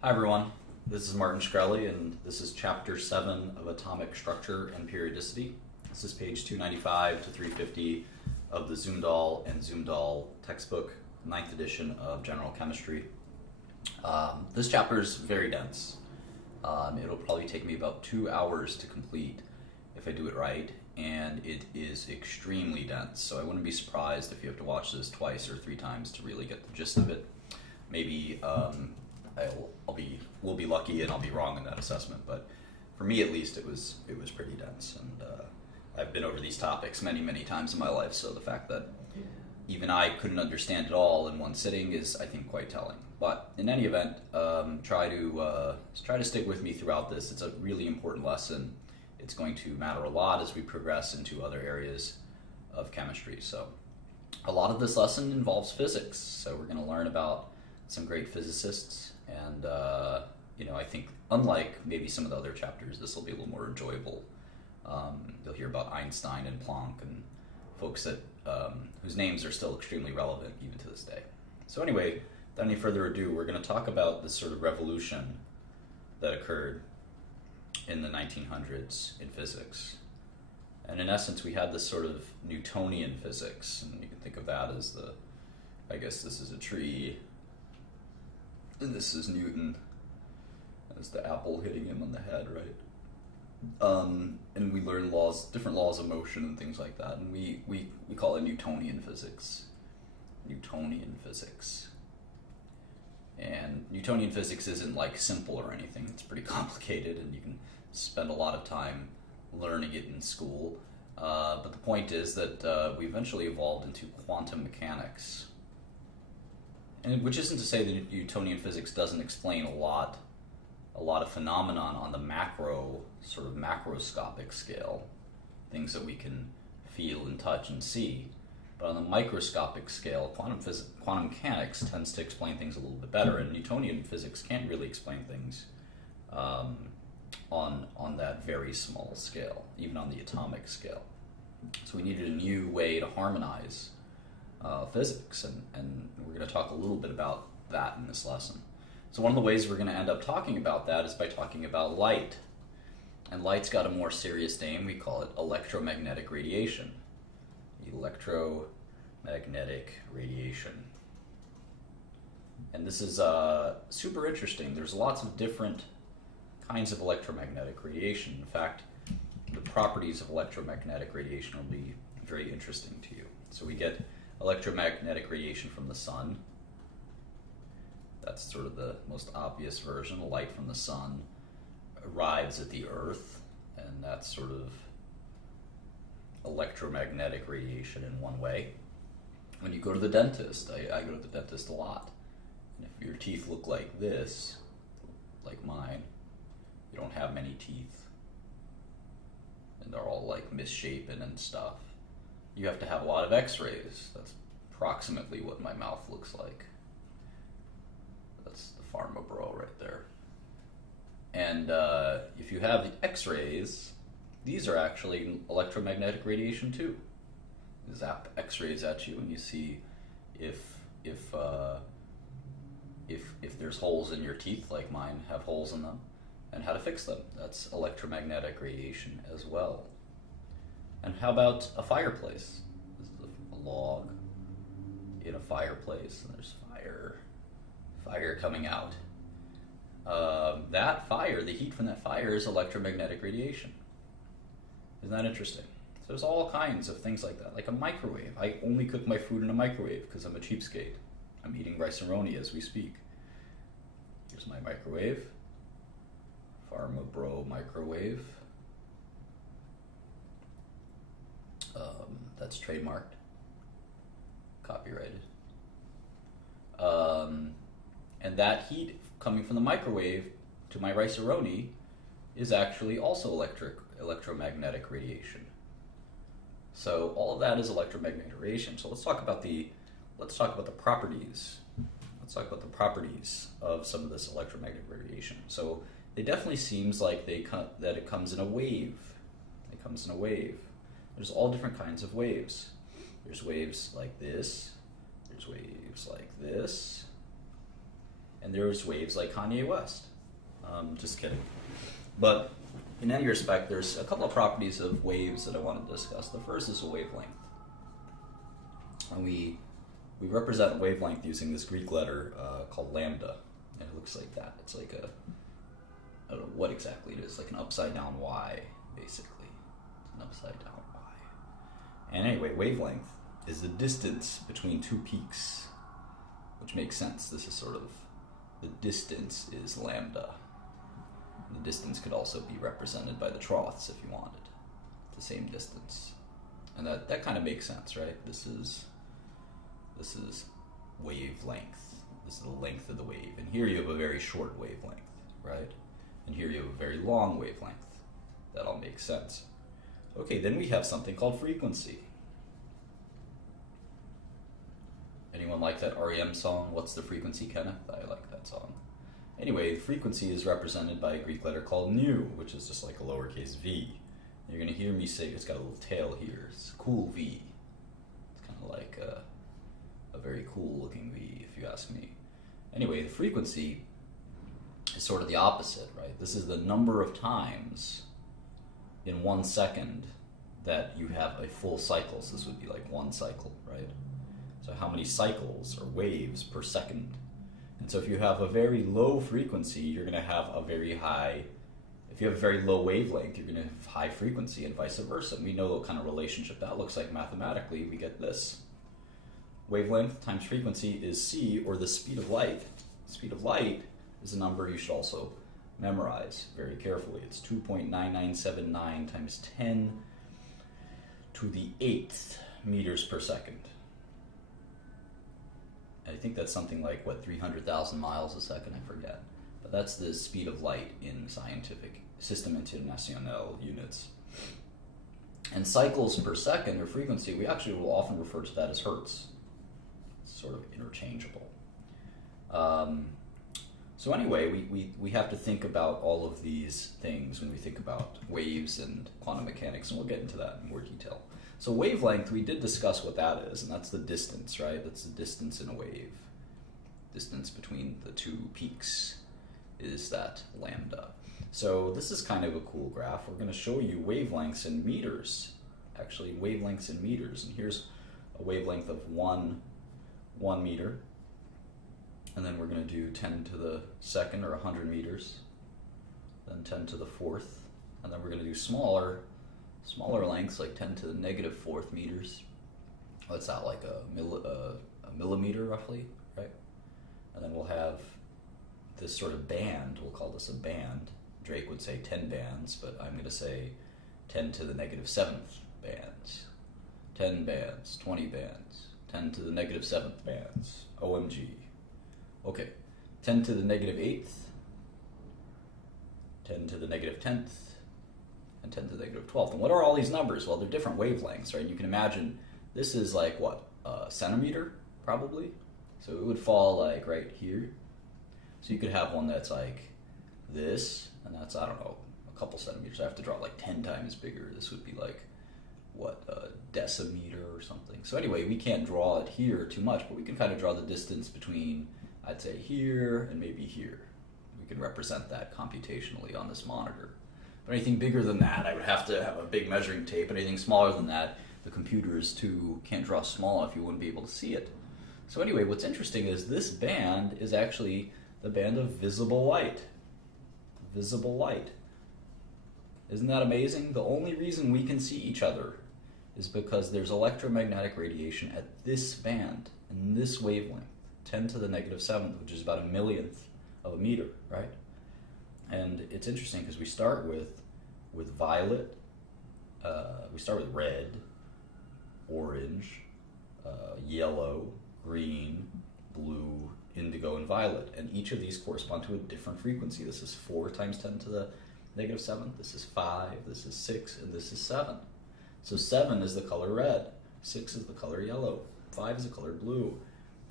Hi everyone, this is Martin Shkreli and this is chapter 7 of Atomic Structure and Periodicity. This is page 295 to 350 of the Zumdahl and Zumdahl textbook, 9th edition of General Chemistry. This chapter is very dense. It'll probably take me about 2 hours to complete if I do it right, and it is extremely dense, so I wouldn't be surprised if you have to watch this twice or 3 times to really get the gist of it. Maybe we'll be lucky and I'll be wrong in that assessment, but for me at least it was pretty dense, and I've been over these topics many times in my life, so the fact that even I couldn't understand it all in one sitting is, I think, quite telling. But in any event, try to stick with me throughout this. It's a really important lesson. It's going to matter a lot as we progress into other areas of chemistry. So a lot of this lesson involves physics, so we're going to learn about some great physicists, and I think unlike maybe some of the other chapters, this will be a little more enjoyable. You'll hear about Einstein and Planck and folks that whose names are still extremely relevant even to this day. So anyway, without any further ado, we're going to talk about this sort of revolution that occurred in the 1900s in physics. And in essence, we had this sort of Newtonian physics, and you can think of that as I guess this is a tree, and this is Newton. That's the apple hitting him on the head, right? And we learn different laws of motion and things like that, and we call it Newtonian physics. Newtonian physics. And Newtonian physics isn't like simple or anything. It's pretty complicated, and you can spend a lot of time learning it in school. But the point is that we eventually evolved into quantum mechanics. And which isn't to say that Newtonian physics doesn't explain a lot of phenomenon on the sort of macroscopic scale, things that we can feel and touch and see. But on the microscopic scale, quantum mechanics tends to explain things a little bit better, and Newtonian physics can't really explain things on that very small scale, even on the atomic scale. So we needed a new way to harmonize physics, and we're going to talk a little bit about that in this lesson. So one of the ways we're going to end up talking about that is by talking about light. And light's got a more serious name. We call it electromagnetic radiation. Electromagnetic radiation. And this is super interesting. There's lots of different kinds of electromagnetic radiation. In fact, the properties of electromagnetic radiation will be very interesting to you. So we get electromagnetic radiation from the sun. That's sort of the most obvious version. Light from the sun arrives at the earth, and that's sort of electromagnetic radiation in one way. When you go to the dentist, I go to the dentist a lot, and if your teeth look like this, like mine, you don't have many teeth, and they're all like misshapen and stuff, you have to have a lot of x-rays. That's approximately what my mouth looks like. That's the pharma bro right there. And if you have the x-rays, these are actually electromagnetic radiation too. You zap x-rays at you and you see if there's holes in your teeth, like mine have holes in them, and how to fix them. That's electromagnetic radiation as well. And how about a fireplace? This is a log in a fireplace, and there's fire coming out. That fire, the heat from that fire, is electromagnetic radiation. Isn't that interesting? So there's all kinds of things like that, like a microwave. I only cook my food in a microwave because I'm a cheapskate. I'm eating rice-a-roni as we speak. Here's my microwave. Pharma Bro microwave. That's trademarked, copyrighted. And that heat coming from the microwave to my rice-a-roni is actually also electromagnetic radiation. So all of that is electromagnetic radiation. So let's talk about the properties. Let's talk about the properties of some of this electromagnetic radiation. So it definitely seems like that it comes in a wave. It comes in a wave. There's all different kinds of waves. There's waves like this. There's waves like this. and there's waves like Kanye West. Just kidding. But in any respect, there's a couple of properties of waves that I want to discuss. The first is a wavelength. And we represent wavelength using this Greek letter called lambda. And it looks like that. It's like I don't know what exactly it is, like an upside down Y, basically. It's an upside down Y. And anyway, wavelength is the distance between two peaks, which makes sense. This is sort of, the distance is lambda. The distance could also be represented by the troughs if you wanted, the same distance. And that kind of makes sense, right? This is wavelength. This is the length of the wave. And here you have a very short wavelength, right? And here you have a very long wavelength. That all makes sense. Okay, then we have something called frequency. Anyone like that REM song, What's the Frequency, Kenneth? I like that song. Anyway, the frequency is represented by a Greek letter called nu, which is just like a lowercase v. You're going to hear me say it's got a little tail here. It's a cool V. It's kind of like a very cool looking V, if you ask me. Anyway, the frequency is sort of the opposite, right? This is the number of times in 1 second that you have a full cycle. So this would be like 1 cycle, right? So how many cycles or waves per second? And so if you have a very low frequency, you're going to have a very high, if you have a very low wavelength, you're going to have high frequency and vice versa. And we know what kind of relationship that looks like mathematically. We get this. Wavelength times frequency is c, or the speed of light. Speed of light is a number you should also memorize very carefully. It's 2.9979 times 10 to the 8th meters per second. I think that's something like, 300,000 miles a second, I forget. But that's the speed of light in scientific System International units. And cycles per second, or frequency, we actually will often refer to that as hertz. It's sort of interchangeable. So anyway, we have to think about all of these things when we think about waves and quantum mechanics, and we'll get into that in more detail. So wavelength, we did discuss what that is, and that's the distance, right? That's the distance in a wave. Distance between the two peaks is that lambda. So this is kind of a cool graph. We're going to show you wavelengths in meters, actually wavelengths in meters. And here's a wavelength of one meter. And then we're going to do 10 to the second, or 100 meters. Then 10 to the fourth. And then we're going to do smaller lengths, like 10 to the negative fourth meters. What's that, like a millimeter roughly, right? And then we'll have this sort of band. We'll call this a band. Drake would say 10 bands, but I'm going to say 10 to the negative 7th bands. 10 bands, 20 bands, 10 to the negative 7th bands. OMG. Okay, 10 to the negative 8th, 10 to the negative 10th, and 10 to the negative 12th. And what are all these numbers? Well, they're different wavelengths, right? You can imagine this is like, what, a centimeter, probably? So it would fall like right here. So you could have one that's like this, and that's, I don't know, a couple centimeters. I have to draw it like 10 times bigger. This would be like, what, a decimeter or something. So anyway, we can't draw it here too much, but we can kind of draw the distance between, I'd say, here and maybe here. We can represent that computationally on this monitor. But anything bigger than that, I would have to have a big measuring tape. Anything smaller than that, the computers too can't draw small if you wouldn't be able to see it. So anyway, what's interesting is this band is actually the band of visible light. Visible light. Isn't that amazing? The only reason we can see each other is because there's electromagnetic radiation at this band, in this wavelength, 10 to the negative 7th, which is about a millionth of a meter, right? And it's interesting because we start with violet, we start with red, orange, yellow, green, blue, indigo, and violet. And each of these correspond to a different frequency. This is 4 times 10 to the negative 7th. This is 5, this is 6, and this is 7. So 7 is the color red, 6 is the color yellow, 5 is the color blue,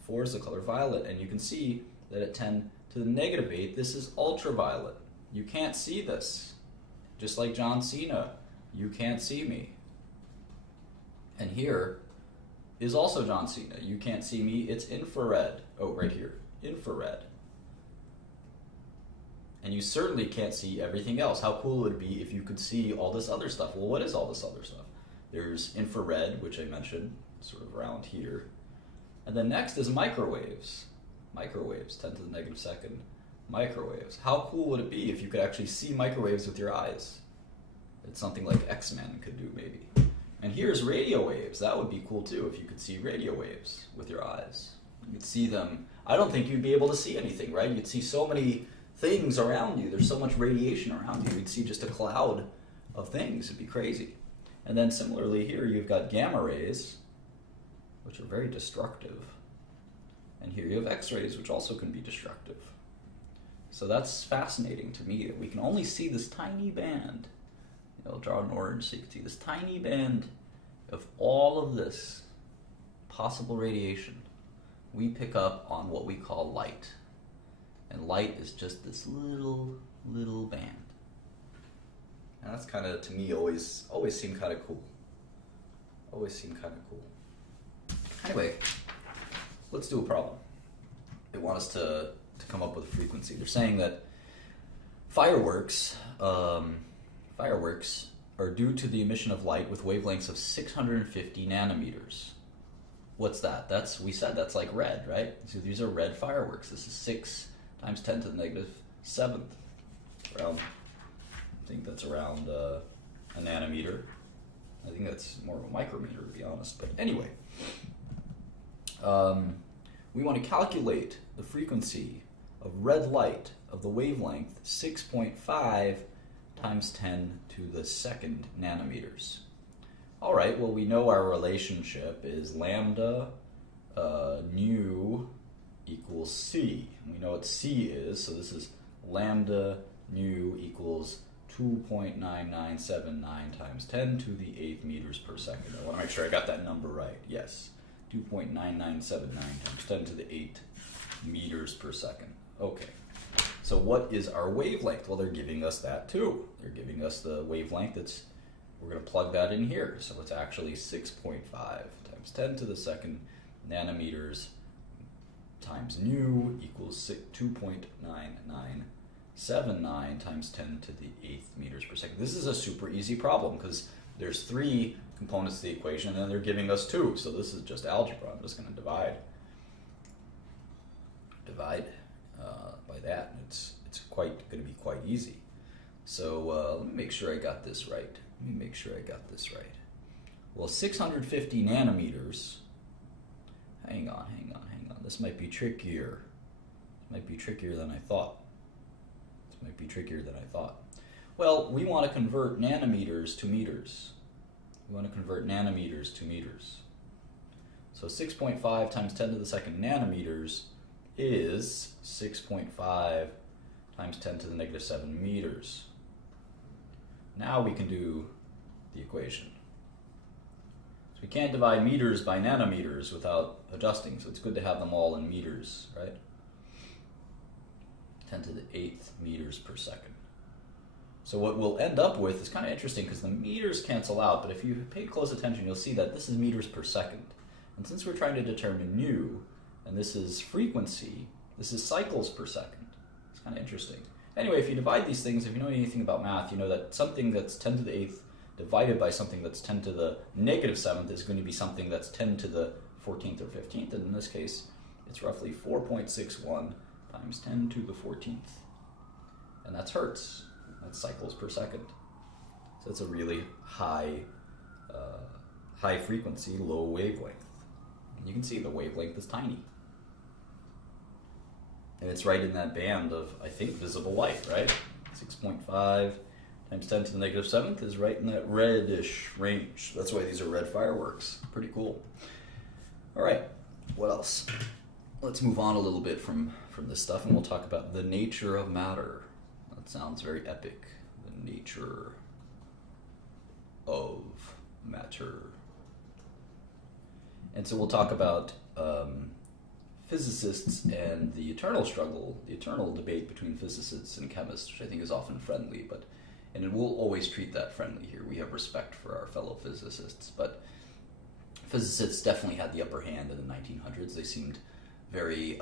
4 is the color violet. And you can see that at 10 to the negative 8, this is ultraviolet. You can't see this. Just like John Cena, you can't see me. And here is also John Cena. You can't see me, it's infrared. Oh, right here, infrared. And you certainly can't see everything else. How cool would it be if you could see all this other stuff? Well, what is all this other stuff? There's infrared, which I mentioned, sort of around here. And then next is microwaves. Microwaves, 10 to the negative second. Microwaves. How cool would it be if you could actually see microwaves with your eyes? It's something like X-Men could do, maybe. And here's radio waves. That would be cool too, if you could see radio waves with your eyes. You could see them. I don't think you'd be able to see anything, right? You'd see so many things around you. There's so much radiation around you. You'd see just a cloud of things. It'd be crazy. And then similarly here, you've got gamma rays, which are very destructive. And here you have X-rays, which also can be destructive. So that's fascinating to me, that we can only see this tiny band. I'll draw an orange so you can see this tiny band of all of this possible radiation. We pick up on what we call light. And light is just this little band. And that's kind of, to me, always seemed kind of cool. Always seemed kind of cool. Anyway, let's do a problem. They want us to come up with a frequency. They're saying that fireworks are due to the emission of light with wavelengths of 650 nanometers. What's that? We said that's like red, right? So these are red fireworks. This is 6 times 10 to the negative 7th. Around, I think that's around a nanometer. I think that's more of a micrometer, to be honest. But anyway, we want to calculate the frequency of red light of the wavelength 6.5 times 10 to the second nanometers. All right, well, we know our relationship is lambda nu equals c. We know what c is, so this is lambda nu equals 2.9979 times 10 to the 8th meters per second. I want to make sure I got that number right. Yes, 2.9979 times 10 to the 8th meters per second. Okay. So what is our wavelength? Well, they're giving us that too. They're giving us the wavelength we're going to plug that in here. So it's actually 6.5 times 10 to the second nanometers times nu equals 2.9979 times 10 to the 8th meters per second. This is a super easy problem because there's 3 components to the equation and they're giving us 2. So this is just algebra. I'm just going to divide by that, and it's going to be quite easy. So let me make sure I got this right. Well, 650 nanometers. Hang on. This might be trickier. Than I thought. Well, we want to convert nanometers to meters. So 6.5 times 10 to the second nanometers is 6.5 times 10 to the negative 7 meters. Now we can do the equation. So we can't divide meters by nanometers without adjusting, so it's good to have them all in meters, right? 10 to the 8th meters per second. So what we'll end up with is kind of interesting because the meters cancel out, but if you pay close attention, you'll see that this is meters per second. And since we're trying to determine nu, and this is frequency, this is cycles per second. It's kind of interesting. Anyway, if you divide these things, if you know anything about math, you know that something that's 10 to the 8th divided by something that's 10 to the negative 7th is going to be something that's 10 to the 14th or 15th, and in this case, it's roughly 4.61 times 10 to the 14th. And that's hertz. That's cycles per second. So it's a really high frequency, low wavelength. And you can see the wavelength is tiny. And it's right in that band of, I think, visible light, right? 6.5 times 10 to the negative 7th is right in that reddish range. That's why these are red fireworks. Pretty cool. All right, what else? Let's move on a little bit from this stuff, and we'll talk about the nature of matter. That sounds very epic. The nature of matter. And so we'll talk about physicists and the eternal struggle, the eternal debate between physicists and chemists, which I think is often friendly, and we'll always treat that friendly here. We have respect for our fellow physicists, but physicists definitely had the upper hand in the 1900s. They seemed very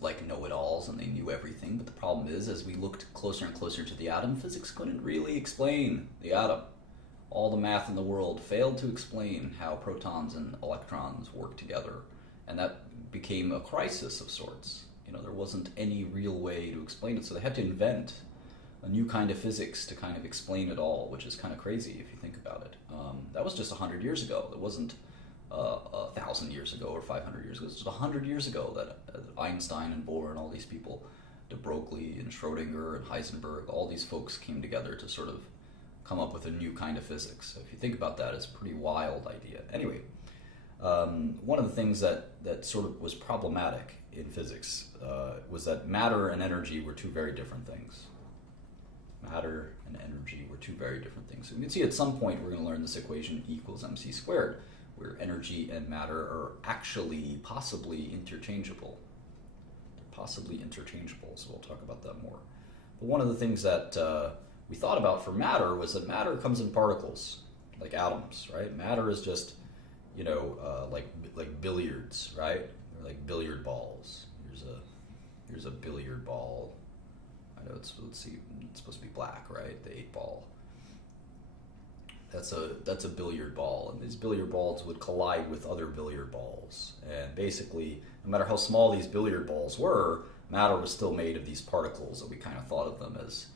like know-it-alls, and they knew everything. But the problem is, as we looked closer and closer to the atom, physics couldn't really explain the atom. All the math in the world failed to explain how protons and electrons work together, and that became a crisis of sorts. There wasn't any real way to explain it, so they had to invent a new kind of physics to kind of explain it all, which is kind of crazy if you think about it. That was just 100 years ago. It wasn't 1,000 years ago or 500 years ago. It was just 100 years ago that Einstein and Bohr and all these people, de Broglie and Schrodinger and Heisenberg, all these folks came together to sort of come up with a new kind of physics. So if you think about that, it's a pretty wild idea. Anyway, one of the things that sort of was problematic in physics was that matter and energy were two very different things. Matter and energy were two very different things. So you can see at some point we're going to learn this equation E equals mc squared, where energy and matter are actually possibly interchangeable. They're possibly interchangeable, so we'll talk about that more. But one of the things that we thought about for matter was that matter comes in particles, like atoms, right? Matter is just, like billiards, right? They're like billiard balls. Here's a billiard ball. I know it's supposed to be black, right? The 8-ball. That's a billiard ball, and these billiard balls would collide with other billiard balls. And basically, no matter how small these billiard balls were, matter was still made of these particles that we kind of thought of them as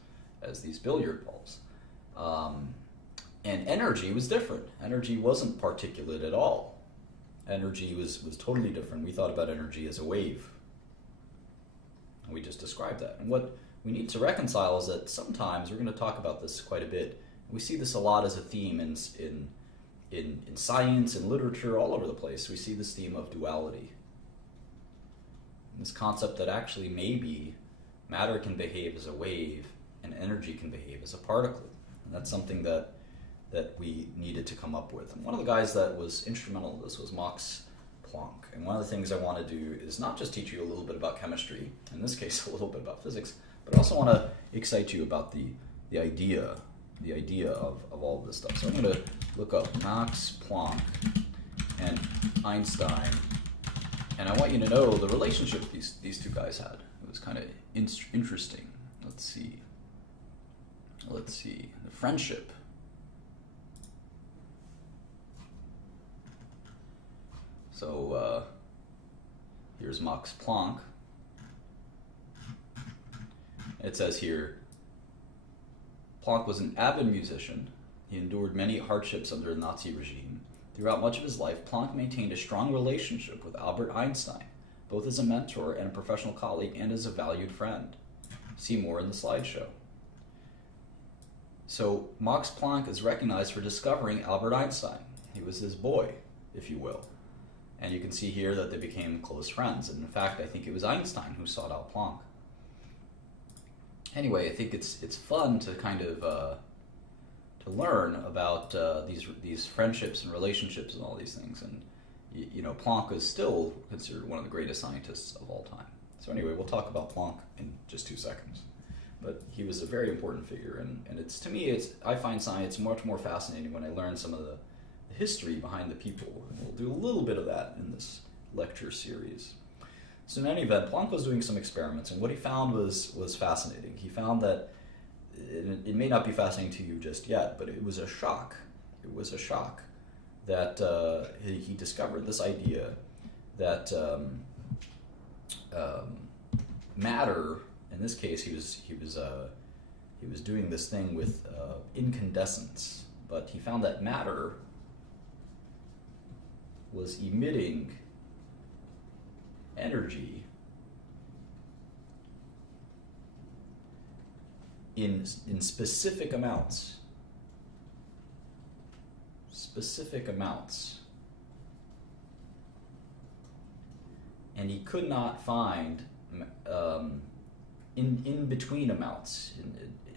these billiard balls. And energy was different. Energy wasn't particulate at all. Energy was totally different. We thought about energy as a wave. And we just described that. And what we need to reconcile is that sometimes, we're going to talk about this quite a bit, we see this a lot as a theme in science and literature all over the place. We see this theme of duality. This concept that actually maybe matter can behave as a wave and energy can behave as a particle. And that's something that we needed to come up with. And one of the guys that was instrumental in this was Max Planck. And one of the things I want to do is not just teach you a little bit about chemistry, in this case a little bit about physics, but I also want to excite you about the idea of all of this stuff. So I'm going to look up Max Planck and Einstein, and I want you to know the relationship these two guys had. It was kind of interesting. Let's see. The friendship. So here's Max Planck. It says here, Planck was an avid musician. He endured many hardships under the Nazi regime. Throughout much of his life, Planck maintained a strong relationship with Albert Einstein, both as a mentor and a professional colleague and as a valued friend. See more in the slideshow. So Max Planck is recognized for discovering Albert Einstein. He was his boy, if you will. And you can see here that they became close friends. And in fact, I think it was Einstein who sought out Planck. Anyway, I think it's fun to kind of to learn about these friendships and relationships and all these things. And Planck is still considered one of the greatest scientists of all time. So anyway, we'll talk about Planck in just 2 seconds. But he was a very important figure, and I find science much more fascinating when I learn some of the history behind the people. And we'll do a little bit of that in this lecture series. So in any event, Planck was doing some experiments, and what he found was fascinating. He found that, it may not be fascinating to you just yet, but it was a shock. It was a shock that he discovered this idea that matter, in this case, he was doing this thing with incandescence, but he found that matter was emitting energy in specific amounts. And he could not find in between amounts,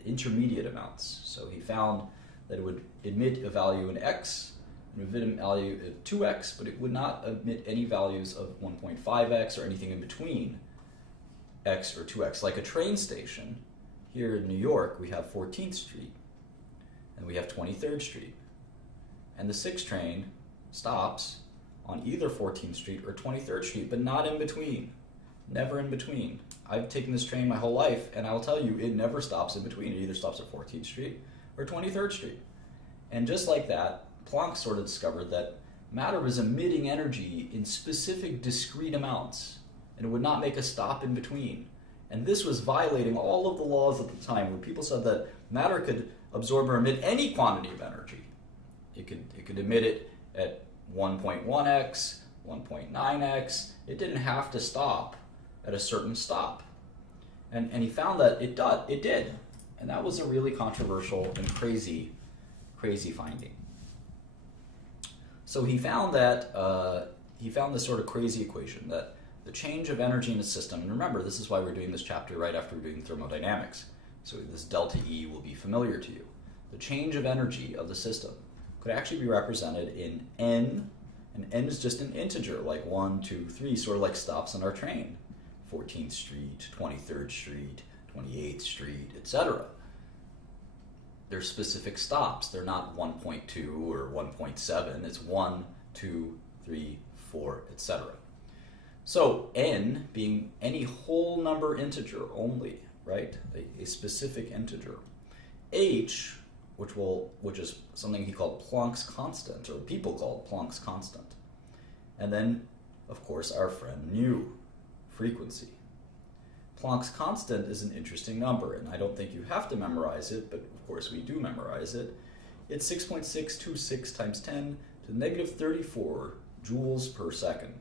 intermediate amounts. So he found that it would emit a value in x, and emit a value of 2x, but it would not emit any values of 1.5x or anything in between x or 2x. Like a train station, here in New York, we have 14th Street, and we have 23rd Street. And the 6 train stops on either 14th Street or 23rd Street, but not in between. Never in between. I've taken this train my whole life, and I'll tell you, it never stops in between. It either stops at 14th Street or 23rd Street. And just like that, Planck sort of discovered that matter was emitting energy in specific discrete amounts, and it would not make a stop in between. And this was violating all of the laws at the time, where people said that matter could absorb or emit any quantity of energy. It could emit it at 1.1x, 1.9x. It didn't have to stop at a certain stop. And he found that it did. And that was a really controversial and crazy finding. So he found that he found this sort of crazy equation that the change of energy in a system, and remember, this is why we're doing this chapter right after we're doing thermodynamics, so this delta E will be familiar to you. The change of energy of the system could actually be represented in n, and n is just an integer, like 1, 2, 3, sort of like stops on our train. 14th Street, 23rd Street, 28th Street, etc. They're specific stops. They're not 1.2 or 1.7. It's 1, 2, 3, 4, etc. So n being any whole number integer only, right? A specific integer. H, which is something he called Planck's constant, or people called Planck's constant. And then, of course, our friend nu, frequency. Planck's constant is an interesting number, and I don't think you have to memorize it, but of course we do memorize it. It's 6.626 times 10 to the negative 34 joules per second.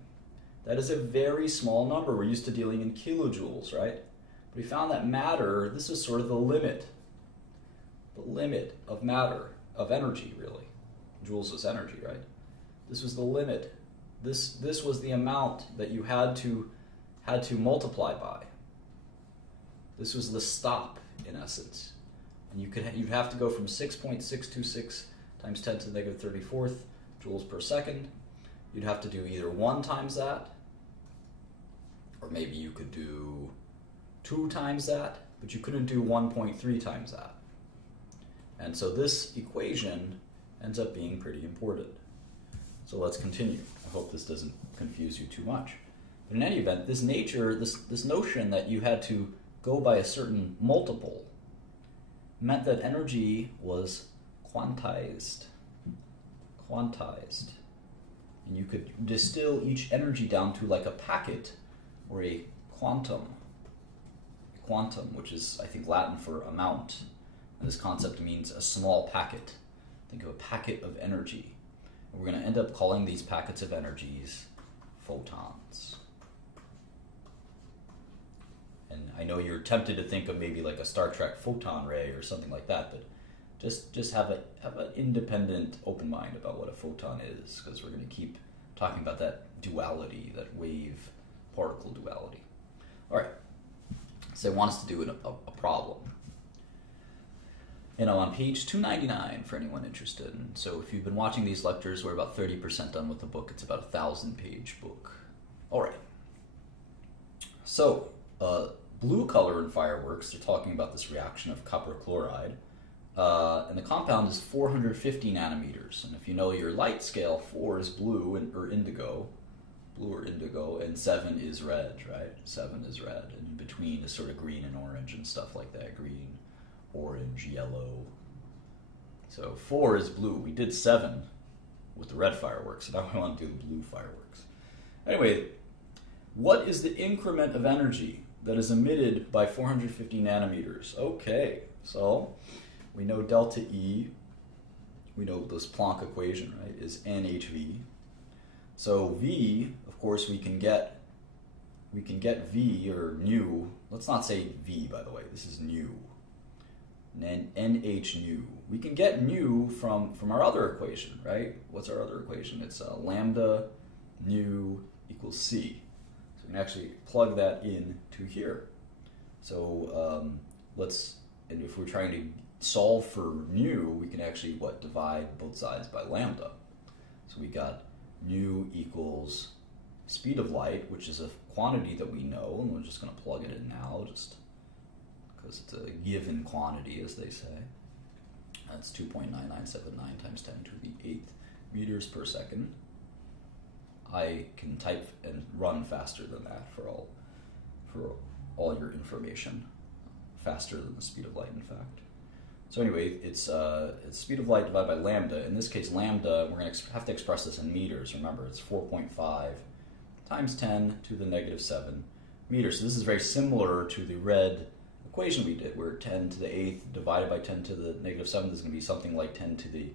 That is a very small number. We're used to dealing in kilojoules, right? But we found that matter, this is sort of the limit of matter, of energy, really. Joules is energy, right? This was the limit. This was the amount that you had to multiply by. This was the stop, in essence. And you'd have to go from 6.626 times 10 to the negative 34th joules per second. You'd have to do either 1 times that, or maybe you could do 2 times that, but you couldn't do 1.3 times that. And so this equation ends up being pretty important. So let's continue. I hope this doesn't confuse you too much. But in any event, this notion that you had to go by a certain multiple meant that energy was quantized. And you could distill each energy down to like a packet or a quantum. A quantum, which is, I think, Latin for amount. And this concept means a small packet. Think of a packet of energy. And we're going to end up calling these packets of energies photons. And I know you're tempted to think of maybe like a Star Trek photon ray or something like that, but just have an independent, open mind about what a photon is, because we're going to keep talking about that duality, that wave-particle duality. All right, so I want us to do a problem. On page 299, for anyone interested. And so if you've been watching these lectures, we're about 30% done with the book. It's about a 1,000-page book. All right. So, blue color in fireworks, they're talking about this reaction of copper chloride. And the compound is 450 nanometers. And if you know your light scale, 4 is blue or indigo, and 7 is red, right? 7 is red. And in between is sort of green and orange and stuff like that. Green, orange, yellow. So 4 is blue. We did 7 with the red fireworks, and now we want to do the blue fireworks. Anyway, what is the increment of energy that is emitted by 450 nanometers? Okay, so we know delta E, we know this Planck equation, right, is NHV. So V, of course, we can get V, or nu. Let's not say V, by the way. This is nu. NH nu. We can get nu from our other equation, right? What's our other equation? It's lambda nu equals C. So we can actually plug that in to here. So and if we're trying to solve for nu, we can actually, divide both sides by lambda. So we got nu equals speed of light, which is a quantity that we know, and we're just going to plug it in now, just because it's a given quantity, as they say. That's 2.9979 times 10 to the 8th meters per second. I can type and run faster than that for all for all your information, faster than the speed of light, in fact. So anyway, it's speed of light divided by lambda. In this case, lambda, we're going to have to express this in meters. Remember, it's 4.5 times 10 to the negative 7 meters. So this is very similar to the red equation we did, where 10 to the 8th divided by 10 to the negative 7th is going to be something like 10 to the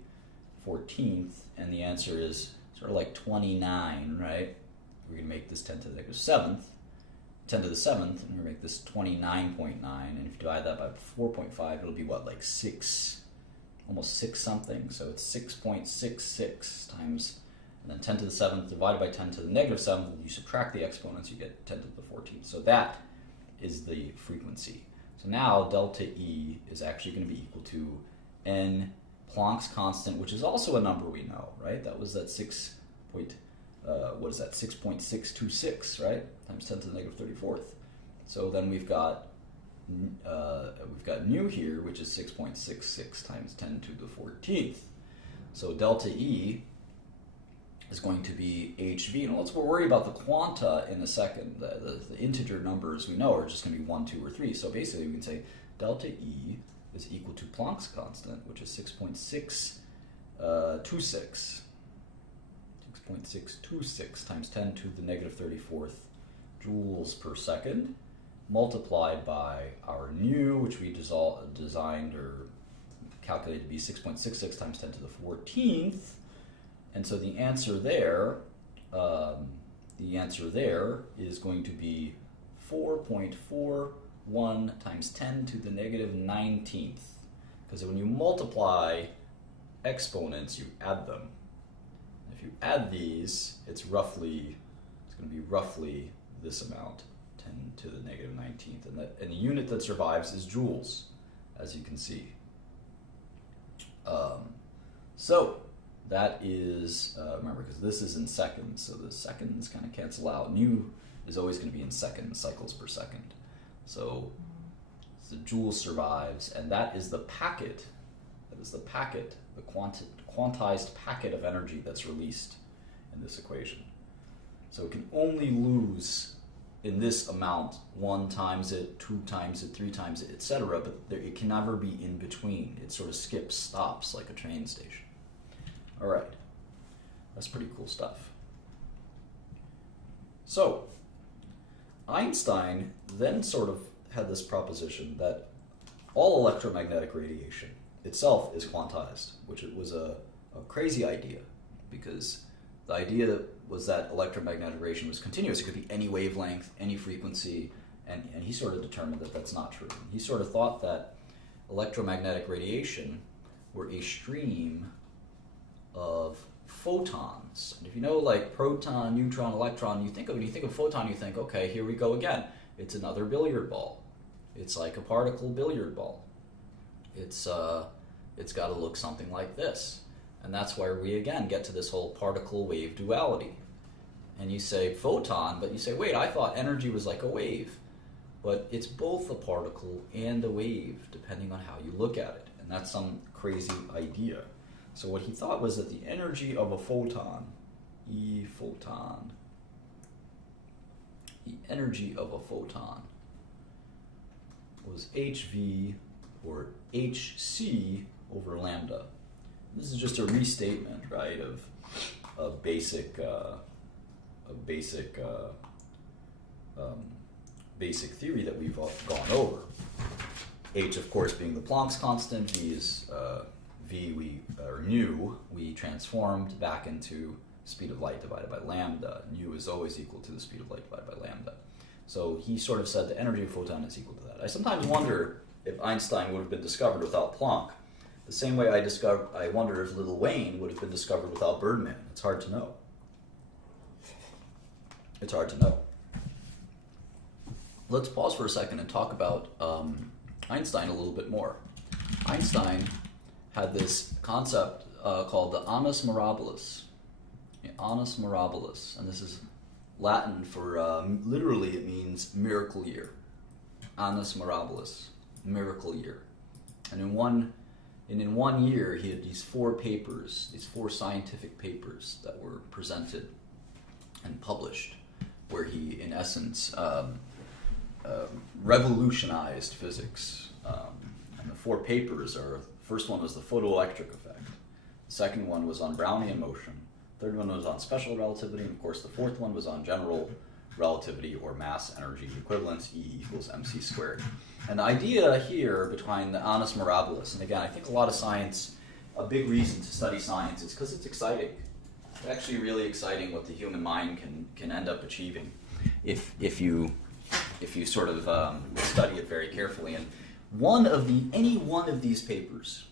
14th, and the answer is sort of like 29, right? We're going to make this 10 to the negative 7th, 10 to the 7th, and we're going to make this 29.9, and if you divide that by 4.5, it'll be what, like 6, almost 6 something, so it's 6.66 times, and then 10 to the 7th divided by 10 to the negative 7th, you subtract the exponents, you get 10 to the 14th. So that is the frequency. So now delta E is actually going to be equal to n Planck's constant, which is also a number we know, right? That was that 6.626, right? Times 10 to the negative 34th. So then we've got nu here, which is 6.66 times 10 to the 14th. So delta E is going to be hv, and let's worry about the quanta in a second. The integer numbers we know are just going to be 1, 2, or 3. So basically we can say delta E is equal to Planck's constant, which is 6.626 times 10 to the negative 34th joules per second, multiplied by our nu, which we designed or calculated to be 6.66 times 10 to the 14th. And so the answer there is going to be 4.41 times 10 to the negative 19th. Because when you multiply exponents, you add them. If you add these, it's going to be roughly this amount, 10 to the negative 19th. And the unit that survives is joules, as you can see. So that is, remember, because this is in seconds, so the seconds kind of cancel out. Nu is always going to be in seconds, cycles per second. So the joule survives, and that is the packet, the quantized packet of energy that's released in this equation. So it can only lose in this amount 1 times it, 2 times it, 3 times it, etc., but it can never be in between. It sort of stops like a train station. All right, that's pretty cool stuff. So Einstein then sort of had this proposition that all electromagnetic radiation itself is quantized, which was a crazy idea, because the idea was that electromagnetic radiation was continuous. It could be any wavelength, any frequency, and he sort of determined that that's not true. He sort of thought that electromagnetic radiation were a stream of photons. And if you know, like proton, neutron, electron, when you think of photon, you think, okay, here we go again. It's another billiard ball. It's like a particle billiard ball. It's got to look something like this. And that's where we again get to this whole particle wave duality. And you say photon, but you say, wait, I thought energy was like a wave. But it's both a particle and a wave, depending on how you look at it. And that's some crazy idea. So what he thought was that the energy of a photon, the energy of a photon was hv, or hc, over lambda. This is just a restatement, right, of basic theory that we've gone over. H, of course, being the Planck's constant. V is nu, we transformed back into speed of light divided by lambda. Nu is always equal to the speed of light divided by lambda. So he sort of said the energy of a photon is equal to that. I sometimes wonder if Einstein would have been discovered without Planck. The same way I wonder if Lil Wayne would have been discovered without Birdman. It's hard to know. It's hard to know. Let's pause for a second and talk about Einstein a little bit more. Einstein had this concept called the annus mirabilis. Annus mirabilis, and this is Latin for, literally it means miracle year. Annus mirabilis, miracle year. And in one year, he had these 4 scientific papers that were presented and published, where he, in essence, revolutionized physics. And the four papers are, the first one was the photoelectric effect. The second one was on Brownian motion. The third one was on special relativity. And of course, the fourth one was on general relativity, or mass energy equivalence, E equals mc squared. And the idea here behind the annus mirabilis, and again, I think a lot of science, a big reason to study science is because it's exciting. It's actually really exciting what the human mind can end up achieving if you sort of study it very carefully. And any one of these papers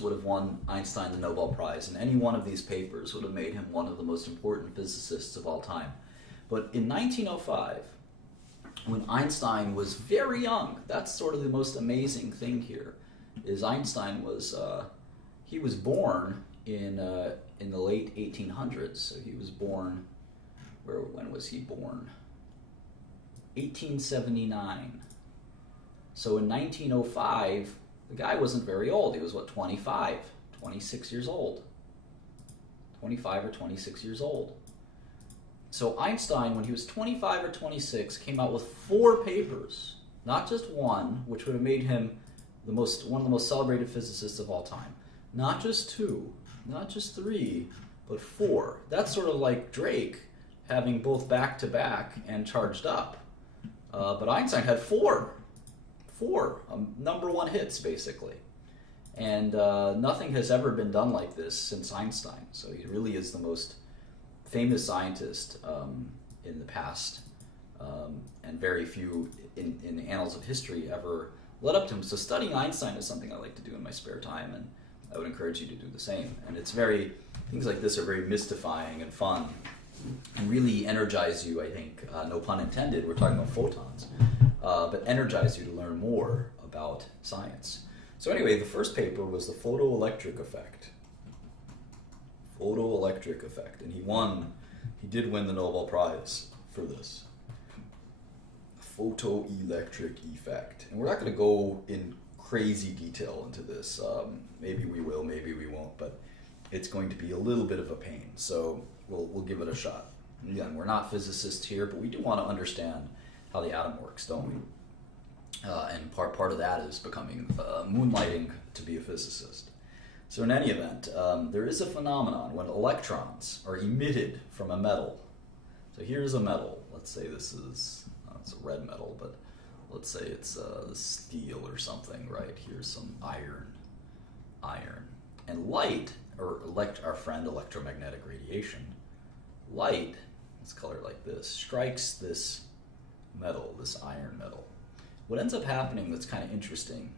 would have won Einstein the Nobel Prize, and any one of these papers would have made him one of the most important physicists of all time. But in 1905, when Einstein was very young, that's sort of the most amazing thing here, is Einstein was he was born in the late 1800s. So he was born, when was he born? 1879. So in 1905, the guy wasn't very old. He was, 26 years old. 25 or 26 years old. So Einstein, when he was 25 or 26, came out with 4 papers, not just one, which would have made him one of the most celebrated physicists of all time. Not just 2, not just 3, but 4. That's sort of like Drake having both back-to-back and charged up. But Einstein had 4 number one hits, basically. And nothing has ever been done like this since Einstein. So he really is the most famous scientist in the past, and very few in the annals of history ever led up to him. So studying Einstein is something I like to do in my spare time, and I would encourage you to do the same. And things like this are very mystifying and fun, and really energize you, I think, no pun intended, we're talking about photons, but energize you to learn more about science. So anyway, the first paper was the photoelectric effect. Photoelectric effect, and he did win the Nobel Prize for this. Photoelectric effect. And we're not going to go in crazy detail into this. Maybe we will, maybe we won't, but it's going to be a little bit of a pain, so we'll give it a shot. Again, we're not physicists here, but we do want to understand how the atom works, don't we? And part of that is becoming moonlighting to be a physicist. So in any event, there is a phenomenon when electrons are emitted from a metal. So here's a metal. Let's say this is, it's a red metal, but let's say it's steel or something, right? Here's some iron. And light, or our friend electromagnetic radiation, light, let's color it like this, strikes this metal, this iron metal. What ends up happening that's kind of interesting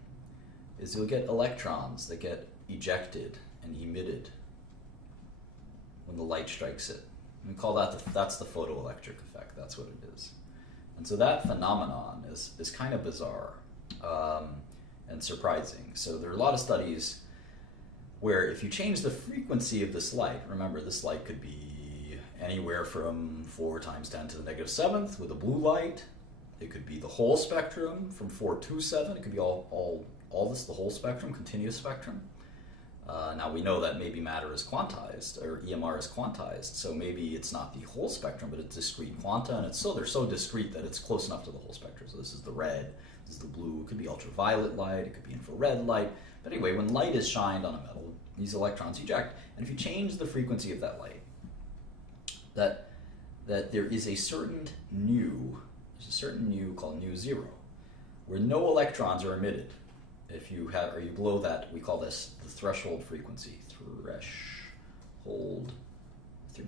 is you'll get electrons that get ejected and emitted when the light strikes it. We call that's the photoelectric effect. That's what it is. And so that phenomenon is kind of bizarre and surprising. So there are a lot of studies where if you change the frequency of this light, remember this light could be anywhere from 4 times 10 to the negative 7th with a blue light. It could be the whole spectrum from 4 to 7. It could be all this, the whole spectrum, continuous spectrum. Now we know that maybe matter is quantized, or EMR is quantized, so maybe it's not the whole spectrum, but it's discrete quanta, and they're so discrete that it's close enough to the whole spectrum. So this is the red, this is the blue, it could be ultraviolet light, it could be infrared light. But anyway, when light is shined on a metal, these electrons eject, and if you change the frequency of that light, that there is a certain nu called nu zero, where no electrons are emitted. If you below that, we call this the threshold frequency.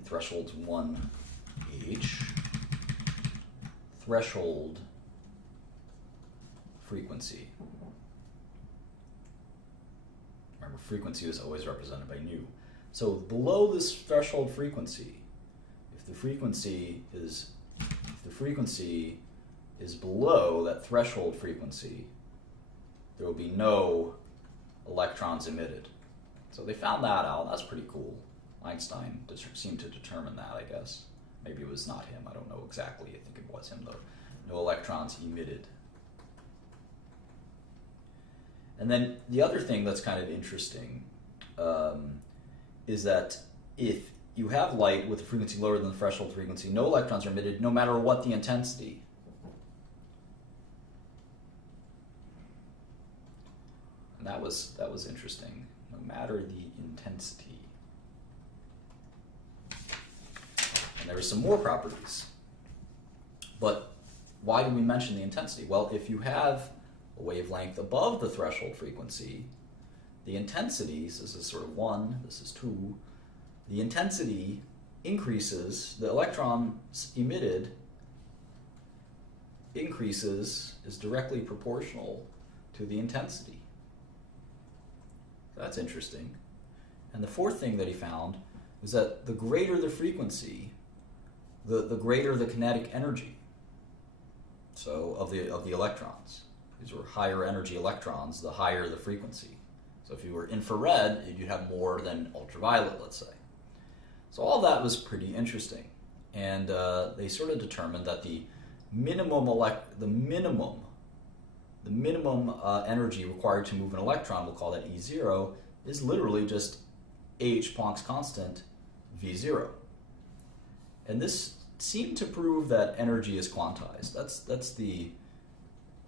Threshold's 1H. Threshold frequency. Remember, frequency is always represented by nu. So below this threshold frequency, if the frequency is below that threshold frequency, there will be no electrons emitted. So they found that out. That's pretty cool. Einstein seemed to determine that, I guess. Maybe it was not him. I don't know exactly. I think it was him, though. No electrons emitted. And then the other thing that's kind of interesting is that if you have light with a frequency lower than the threshold frequency, no electrons are emitted no matter what the intensity. that was interesting. No matter the intensity. And there are some more properties. But why do we mention the intensity? Well, if you have a wavelength above the threshold frequency, the intensities, this is sort of 1, this is 2, the intensity increases, the electrons emitted increases, is directly proportional to the intensity. That's interesting. And the fourth thing that he found is that the greater the frequency, the greater the kinetic energy. So of the electrons. These were higher energy electrons, the higher the frequency. So if you were infrared, you'd have more than ultraviolet, let's say. So all that was pretty interesting. And they sort of determined that the minimum energy required to move an electron, we'll call that E0, is literally just h Planck's constant V0. And this seemed to prove that energy is quantized.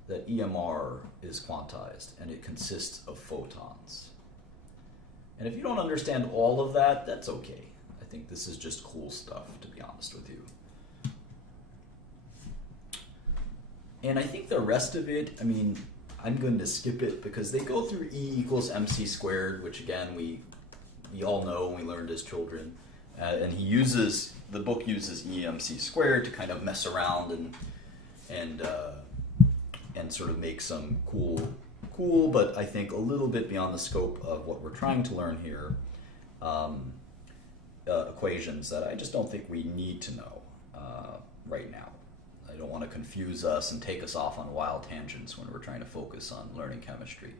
That EMR is quantized, and it consists of photons. And if you don't understand all of that, that's okay. I think this is just cool stuff, to be honest with you. And I think the rest of it, I mean, I'm going to skip it because they go through E equals mc squared, which again, we all know and we learned as children. And the book uses E mc squared to kind of mess around and sort of make some cool, but I think a little bit beyond the scope of what we're trying to learn here, equations that I just don't think we need to know right now. I don't want to confuse us and take us off on wild tangents when we're trying to focus on learning chemistry.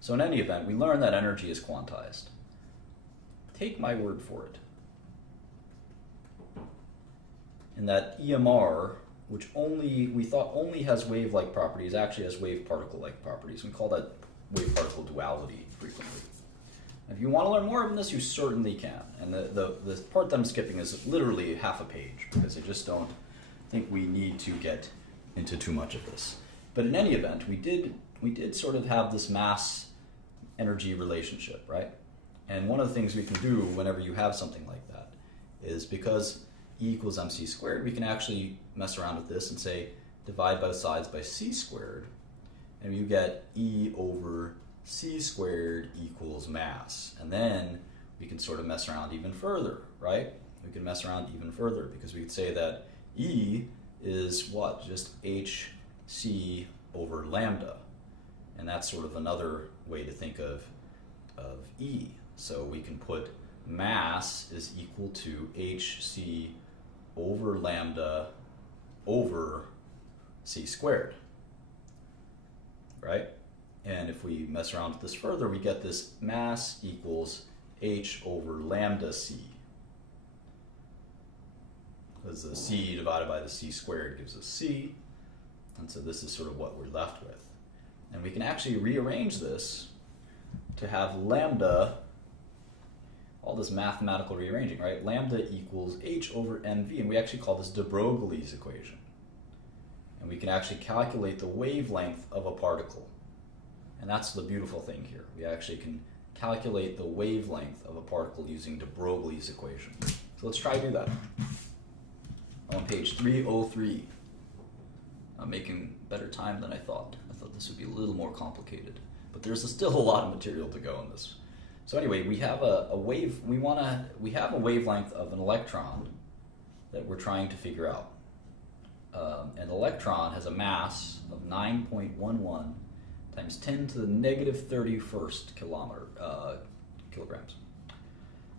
So in any event, we learn that energy is quantized. Take my word for it. And that EMR, which we thought only has wave-like properties, actually has wave-particle-like properties. We call that wave-particle duality frequently. If you want to learn more of this, you certainly can. And the part that I'm skipping is literally half a page, because I just don't think we need to get into too much of this. But in any event, we did sort of have this mass-energy relationship, right? And one of the things we can do whenever you have something like that is, because E equals mc squared, we can actually mess around with this and say divide both sides by c squared, and you get E over c squared equals mass. And then we can sort of mess around even further, right? We can mess around even further because we could say that E is what? Just hc over lambda. And that's sort of another way to think of E. So we can put mass is equal to hc over lambda over c squared, right? And if we mess around with this further, we get this mass equals h over lambda c. Because the c divided by the c squared gives us c, and so this is sort of what we're left with. And we can actually rearrange this to have lambda, all this mathematical rearranging, right? Lambda equals h over mv, and we actually call this de Broglie's equation. And we can actually calculate the wavelength of a particle. And that's the beautiful thing here. We actually can calculate the wavelength of a particle using de Broglie's equation. So let's try to do that. On page 303. I'm making better time than I thought. I thought this would be a little more complicated. But there's still a lot of material to go in this. So anyway, we have a wave. We have a wavelength of an electron that we're trying to figure out. An electron has a mass of 9.11 times 10 to the negative 31st kilograms.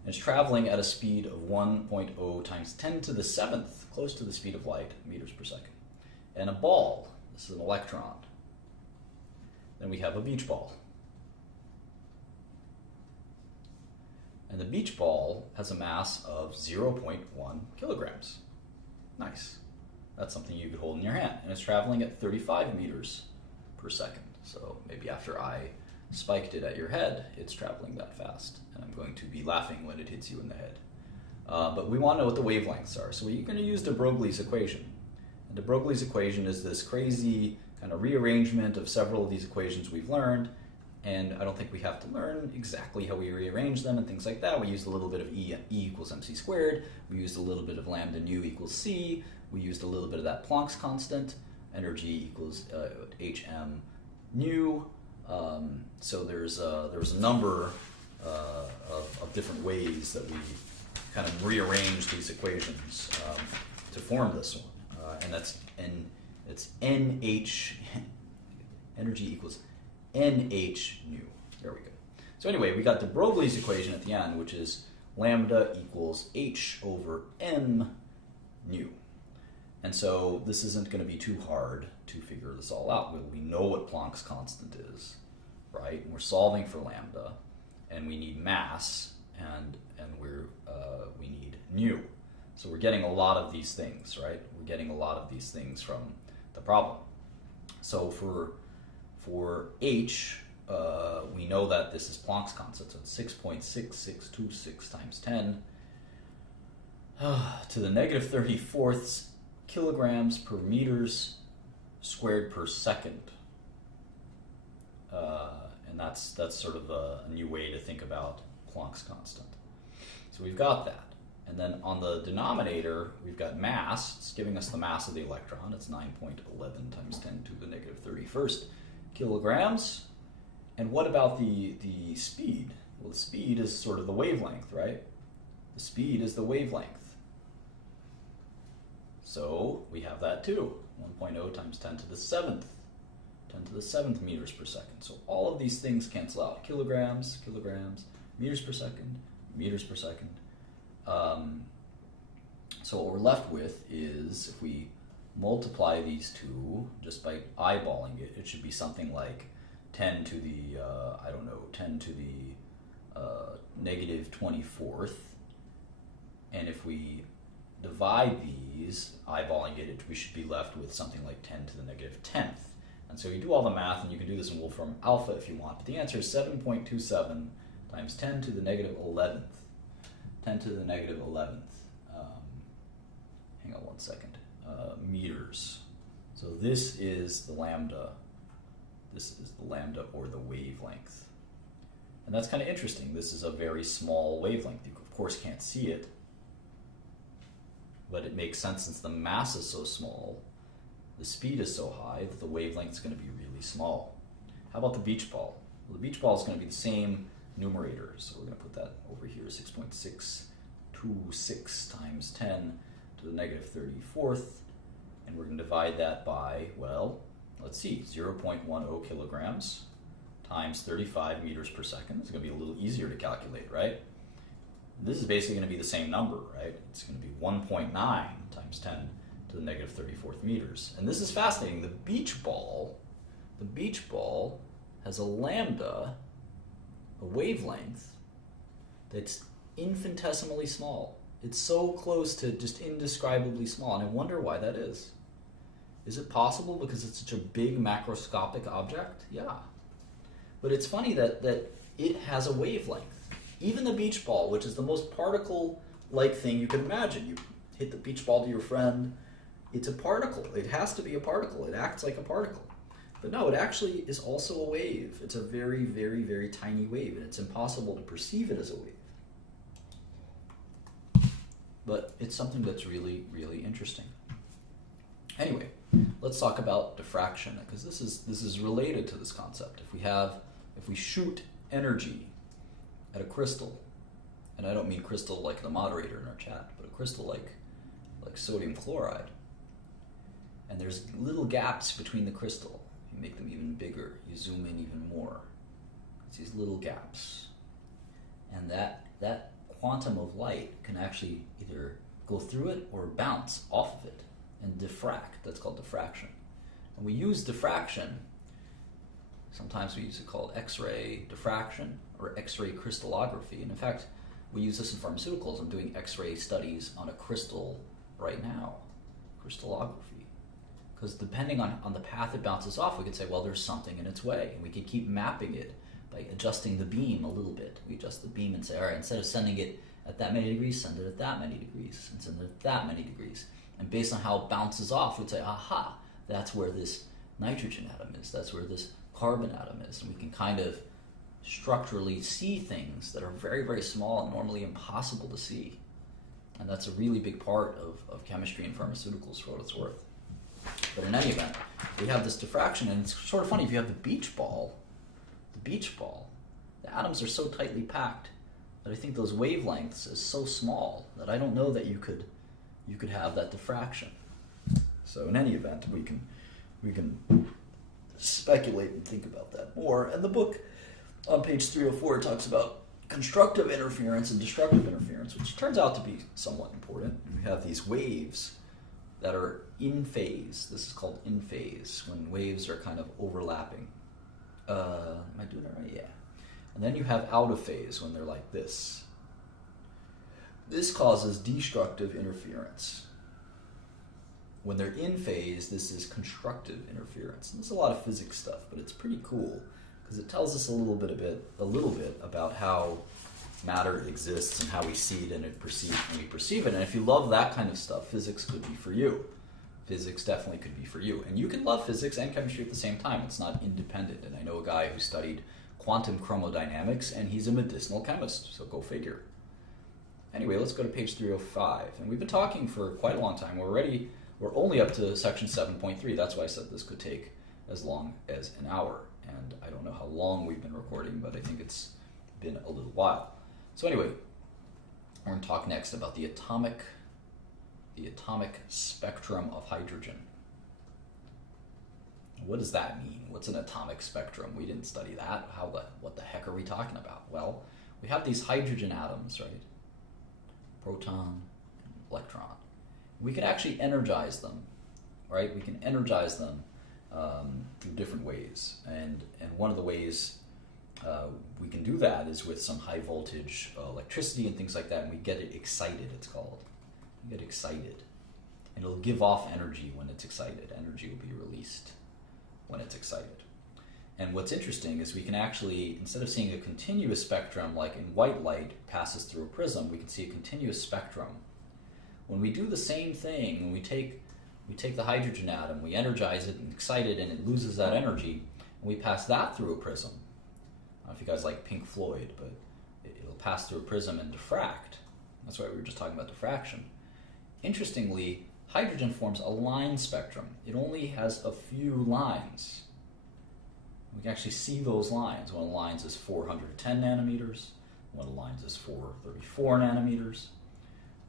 And it's traveling at a speed of 1.0 times 10 to the 7th, close to the speed of light, meters per second. And a ball, this is an electron. Then we have a beach ball. And the beach ball has a mass of 0.1 kilograms. Nice. That's something you could hold in your hand. And it's traveling at 35 meters per second. So maybe after I spiked it at your head, it's traveling that fast. And I'm going to be laughing when it hits you in the head. But we want to know what the wavelengths are. So we're going to use de Broglie's equation. And de Broglie's equation is this crazy kind of rearrangement of several of these equations we've learned. and I don't think we have to learn exactly how we rearrange them and things like that. We used a little bit of E equals mc squared. We used a little bit of lambda nu equals c. We used a little bit of that Planck's constant. Energy equals hm nu. So there's a number of different ways that we kind of rearrange these equations to form this one, and it's nh energy equals nh nu. There we go. So anyway, we got de Broglie's equation at the end, which is lambda equals h over m nu. And so this isn't going to be too hard to figure this all out. We know what Planck's constant is, right? And we're solving for lambda, and we need mass, and we need nu. So we're getting a lot of these things, right? We're getting a lot of these things from the problem. So for h, we know that this is Planck's constant, so it's 6.6626 times 10 to the negative 34th kilograms per meters squared per second. And that's sort of a new way to think about Planck's constant. So we've got that. And then on the denominator, we've got mass. It's giving us the mass of the electron. It's 9.11 times 10 to the negative 31st kilograms. And what about the speed? Well, the speed is sort of the wavelength, right? The speed is the wavelength. So we have that too. 1.0 times 10 to the 7th. 10 to the 7th meters per second. So all of these things cancel out. Kilograms, meters per second, meters per second. So what we're left with is, if we multiply these two just by eyeballing it, it should be something like 10 to the, 10 to the negative 24th. And if we divide these, eyeballing it, we should be left with something like 10 to the negative 10th. And so you do all the math, and you can do this in Wolfram alpha if you want, but the answer is 7.27 times 10 to the negative 11th. 10 to the negative 11th. Hang on one second. Meters. So this is the lambda. This is the lambda, or the wavelength. And that's kind of interesting. This is a very small wavelength. You, of course, can't see it, but it makes sense since the mass is so small, the speed is so high, that the wavelength is going to be really small. How about the beach ball? Well, the beach ball is going to be the same numerator, so we're going to put that over here, 6.626 times 10 to the negative 34th, and we're going to divide that by, well, let's see, 0.10 kilograms times 35 meters per second. It's going to be a little easier to calculate, right? This is basically going to be the same number, right? It's going to be 1.9 times 10 to the negative 34th meters. And this is fascinating. The beach ball has a lambda, a wavelength, that's infinitesimally small. It's so close to just indescribably small, and I wonder why that is. Is it possible because it's such a big macroscopic object? Yeah. But it's funny that it has a wavelength. Even the beach ball, which is the most particle-like thing you can imagine. You hit the beach ball to your friend, it's a particle. It has to be a particle. It acts like a particle. But no, it actually is also a wave. It's a very, very, very tiny wave, and it's impossible to perceive it as a wave. But it's something that's really, really interesting. Anyway, let's talk about diffraction, because this is related to this concept. If we shoot energy at a crystal, and I don't mean crystal like the moderator in our chat, but a crystal like sodium chloride, and there's little gaps between the crystal. You make them even bigger, you zoom in even more. It's these little gaps. And that quantum of light can actually either go through it or bounce off of it and diffract. That's called diffraction. And we use diffraction, sometimes we use it called X-ray diffraction or X-ray crystallography. And in fact, we use this in pharmaceuticals. I'm doing X-ray studies on a crystal right now, crystallography. Because depending on the path it bounces off, we could say, well, there's something in its way. And we could keep mapping it by adjusting the beam a little bit. We adjust the beam and say, all right, instead of sending it at that many degrees, send it at that many degrees, and send it at that many degrees. And based on how it bounces off, we'd say, aha, that's where this nitrogen atom is. That's where this carbon atom is. And we can kind of structurally see things that are very, very small and normally impossible to see. And that's a really big part of chemistry and pharmaceuticals, for what it's worth. But in any event, we have this diffraction, and it's sort of funny. If you have the beach ball, the atoms are so tightly packed that I think those wavelengths is so small that I don't know that you could have that diffraction. So in any event, we can speculate and think about that more. And the book on page 304 talks about constructive interference and destructive interference, which turns out to be somewhat important. We have these waves that are in phase. This is called in phase, when waves are kind of overlapping. Am I doing it right? Yeah. And then you have out of phase, when they're like this. This causes destructive interference. When they're in phase, this is constructive interference. And there's a lot of physics stuff, but it's pretty cool because it tells us a little bit about how matter exists and how we see it and we perceive it. And if you love that kind of stuff, physics could be for you. Physics definitely could be for you. And you can love physics and chemistry at the same time. It's not independent. And I know a guy who studied quantum chromodynamics, and he's a medicinal chemist, so go figure. Anyway, let's go to page 305. And we've been talking for quite a long time. We're only up to section 7.3. That's why I said this could take as long as an hour. And I don't know how long we've been recording, but I think it's been a little while. So anyway, we're going to talk next about the atomic spectrum of hydrogen. What does that mean? What's an atomic spectrum? We didn't study that. What the heck are we talking about? Well, we have these hydrogen atoms, right? Proton, electron. We can actually energize them, right? We can energize them through different ways. And one of the ways we can do that is with some high voltage electricity and things like that, and we get it excited, it's called. We get excited. And it'll give off energy when it's excited. Energy will be released when it's excited. And what's interesting is we can actually, instead of seeing a continuous spectrum like in white light passes through a prism, we can see a continuous spectrum. When we do the same thing, when we take the hydrogen atom, we energize it and excite it, and it loses that energy, and we pass that through a prism. I don't know if you guys like Pink Floyd, but it'll pass through a prism and diffract. That's why we were just talking about diffraction. Interestingly, hydrogen forms a line spectrum. It only has a few lines. We can actually see those lines. One of the lines is 410 nanometers. One of the lines is 434 nanometers.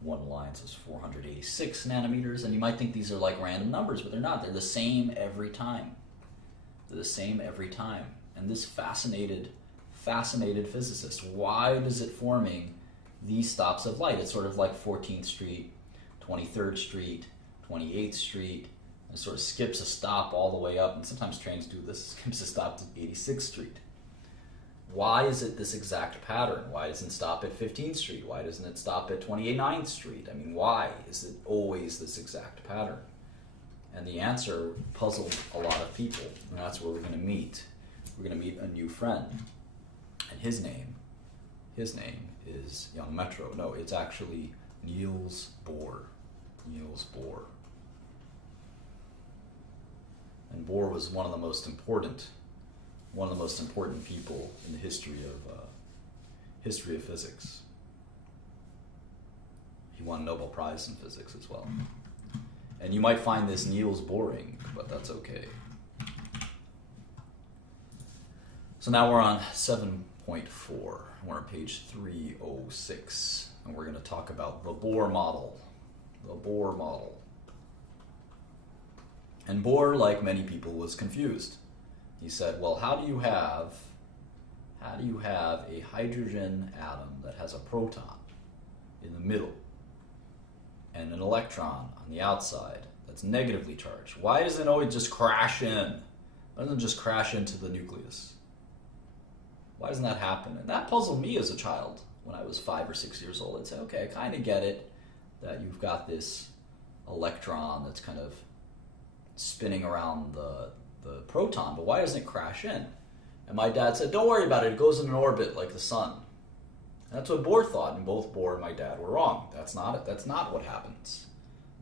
One of the lines is 486 nanometers. And you might think these are like random numbers, but they're not. They're the same every time. They're the same every time. And this fascinated physicists. Why is it forming these stops of light? It's sort of like 14th Street, 23rd Street, 28th Street. It sort of skips a stop all the way up, and sometimes trains do this, skips a stop to 86th Street. Why is it this exact pattern? Why doesn't it stop at 15th Street? Why doesn't it stop at 29th Street? I mean, why is it always this exact pattern? And the answer puzzled a lot of people, and that's where we're going to meet. We're going to meet a new friend, and his name is Young Metro. No, it's actually Niels Bohr. Niels Bohr. And Bohr was one of the most important people in the history of physics. He won a Nobel Prize in physics as well. And you might find this Niels boring, but that's okay. So now we're on 7.4. We're on page 306, and we're going to talk about the Bohr model. The Bohr model. And Bohr, like many people, was confused. He said, well, how do you have a hydrogen atom that has a proton in the middle and an electron on the outside that's negatively charged? Why doesn't it always just crash in? Why doesn't it just crash into the nucleus? Why doesn't that happen? And that puzzled me as a child when I was 5 or 6 years old. I'd say, okay, I kind of get it that you've got this electron that's kind of spinning around the proton, but why doesn't it crash in? And my dad said, don't worry about it, it goes in an orbit like the sun. And that's what Bohr thought, and both Bohr and my dad were wrong. That's not it. That's not what happens.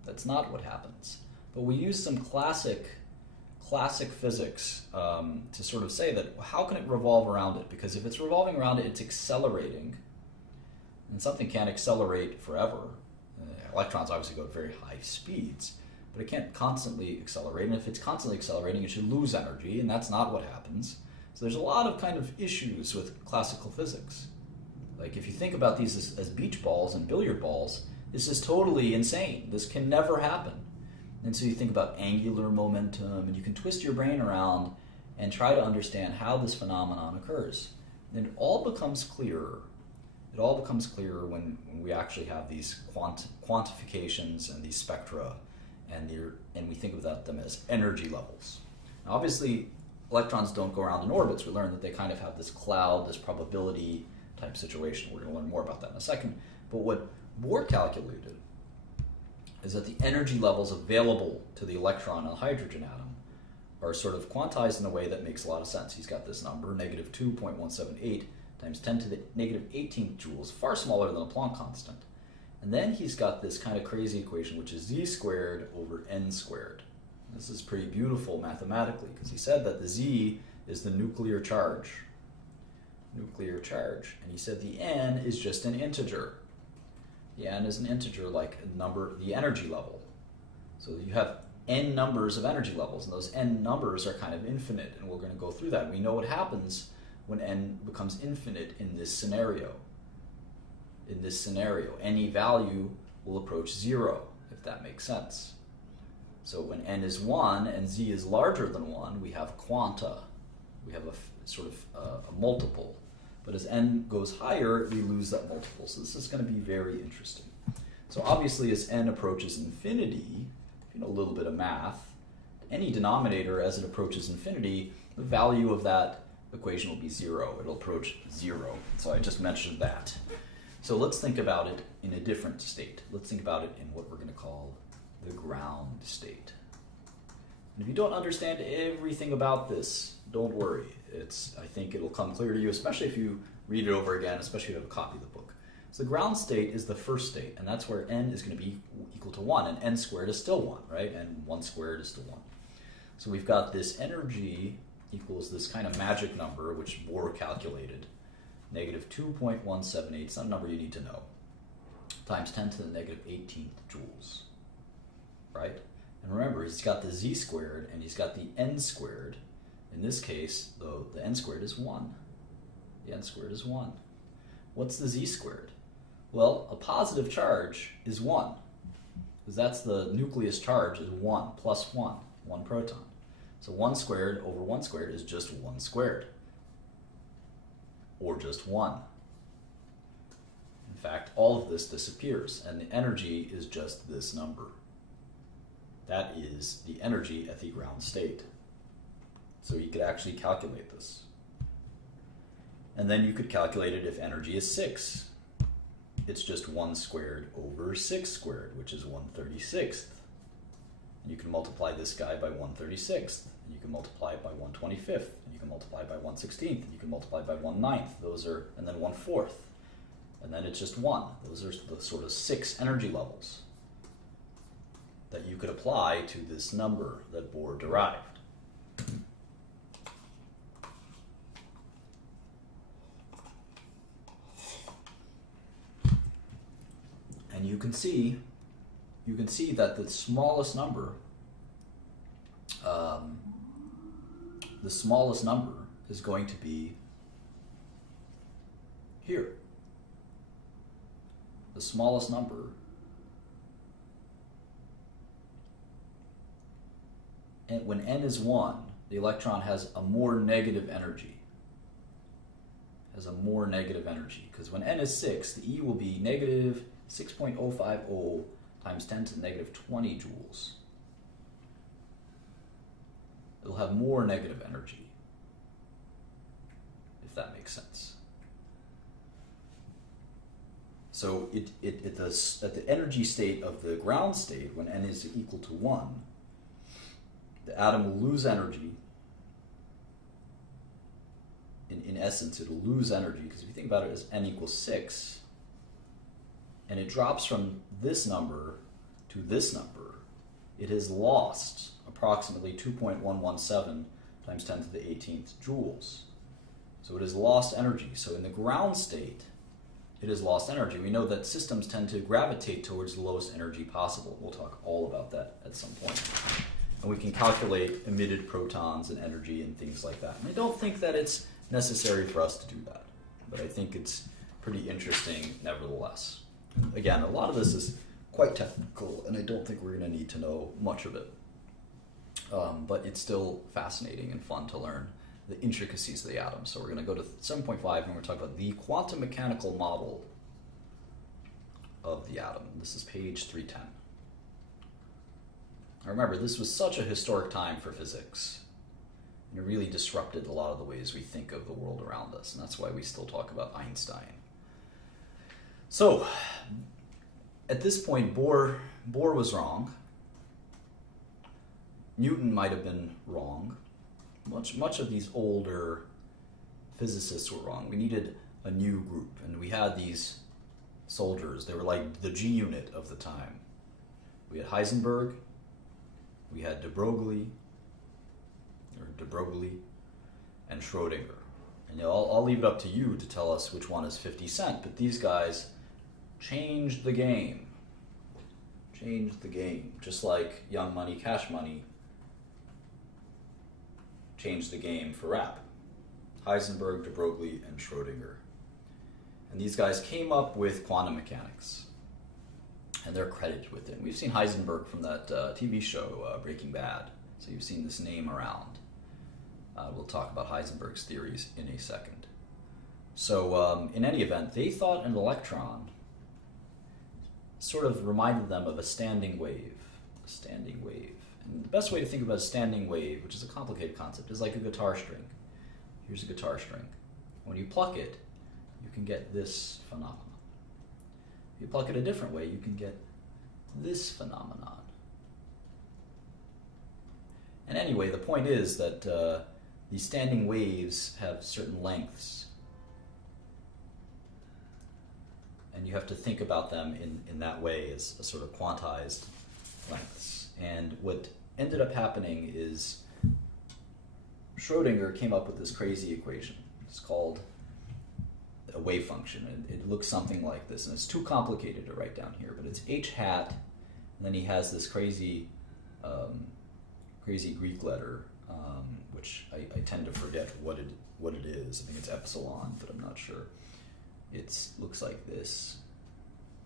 That's not what happens. But we use some classic classic physics to sort of say that how can it revolve around it? Because if it's revolving around it, it's accelerating, and something can't accelerate forever. Electrons obviously go at very high speeds, but it can't constantly accelerate, and if it's constantly accelerating, it should lose energy, and that's not what happens. So there's a lot of kind of issues with classical physics. Like if you think about these as beach balls and billiard balls, this is totally insane. This can never happen. And so you think about angular momentum, and you can twist your brain around and try to understand how this phenomenon occurs. And it all becomes clearer. It all becomes clearer when we actually have these quantifications and these spectra, and we think about them as energy levels. Now, obviously, electrons don't go around in orbits. We learned that they kind of have this cloud, this probability type situation. We're going to learn more about that in a second. But what Bohr calculated is that the energy levels available to the electron and the hydrogen atom are sort of quantized in a way that makes a lot of sense. He's got this number, negative 2.178 times 10 to the negative 18th joules, far smaller than the Planck constant. And then he's got this kind of crazy equation, which is z squared over n squared. This is pretty beautiful mathematically, because he said that the z is the nuclear charge. Nuclear charge. And he said the n is just an integer. The n is an integer like a number, the energy level. So you have n numbers of energy levels, and those n numbers are kind of infinite, and we're going to go through that. And we know what happens when n becomes infinite in this scenario. In this scenario, any value will approach 0, if that makes sense. So when n is 1 and z is larger than 1, we have quanta. We have a sort of a multiple. But as n goes higher, we lose that multiple. So this is going to be very interesting. So obviously, as n approaches infinity, if you know a little bit of math, any denominator as it approaches infinity, the value of that equation will be 0. It'll approach 0. So I just mentioned that. So let's think about it in a different state. Let's think about it in what we're going to call the ground state. And if you don't understand everything about this, don't worry. I think it'll come clear to you, especially if you read it over again, especially if you have a copy of the book. So the ground state is the first state, and that's where n is going to be equal to 1, and n squared is still 1, right? And 1 squared is still 1. So we've got this energy equals this kind of magic number, which Bohr calculated, negative 2.178, some number you need to know, times 10 to the negative 18th joules, right? And remember, he's got the z squared and he's got the n squared. In this case, though, the n squared is 1. The n squared is 1. What's the z squared? Well, a positive charge is 1, because that's the nucleus charge is 1 plus 1, 1 proton. So 1 squared over 1 squared is just 1 squared, or just 1. In fact, all of this disappears, and the energy is just this number. That is the energy at the ground state. So you could actually calculate this. And then you could calculate it if energy is 6. It's just 1 squared over 6 squared, which is 1/36. And you can multiply this guy by 1/36. And you can multiply it by 1/25. And you can multiply it by 1/16. And you can multiply it by 1/9. And then 1/4. And then it's just 1. Those are the sort of 6 energy levels that you could apply to this number that Bohr derived. And you can see that the smallest number is going to be here. The smallest number, and when n is 1, the electron has a more negative energy. Because when n is 6, the E will be negative 6.050 times 10 to the negative 20 joules. It'll have more negative energy, if that makes sense. So at the energy state of the ground state, when n is equal to 1, the atom will lose energy. In essence, it'll lose energy, because if you think about it as n equals 6, and it drops from this number to this number, it has lost approximately 2.117 times 10 to the 18th joules. So it has lost energy. So in the ground state, it has lost energy. We know that systems tend to gravitate towards the lowest energy possible. We'll talk all about that at some point. And we can calculate emitted protons and energy and things like that. And I don't think that it's necessary for us to do that, but I think it's pretty interesting nevertheless. Again, a lot of this is quite technical, and I don't think we're going to need to know much of it. But it's still fascinating and fun to learn the intricacies of the atom. So we're going to go to 7.5, and we're going to talk about the quantum mechanical model of the atom. This is page 310. Now remember, this was such a historic time for physics, and it really disrupted a lot of the ways we think of the world around us, and that's why we still talk about Einstein. So, at this point, Bohr was wrong. Newton might have been wrong. Much of these older physicists were wrong. We needed a new group, and we had these soldiers. They were like the G unit of the time. We had Heisenberg, we had de Broglie, and Schrodinger. And I'll leave it up to you to tell us which one is 50 Cent, but these guys changed the game. Just like Young Money, Cash Money changed the game for rap. Heisenberg, de Broglie, and Schrodinger. And these guys came up with quantum mechanics, and they're credited with it. We've seen Heisenberg from that TV show, Breaking Bad, so you've seen this name around. We'll talk about Heisenberg's theories in a second. So in any event, they thought an electron sort of reminded them of a standing wave. And the best way to think about a standing wave, which is a complicated concept, is like a guitar string. Here's a guitar string. When you pluck it, you can get this phenomenon. If you pluck it a different way, you can get this phenomenon. And anyway, the point is that these standing waves have certain lengths, and you have to think about them in that way as a sort of quantized lengths. And what ended up happening is Schrodinger came up with this crazy equation. It's called a wave function, and it looks something like this, and it's too complicated to write down here, but it's h hat, and then he has this crazy Greek letter, which I tend to forget what it is. I think it's epsilon, but I'm not sure. It looks like this.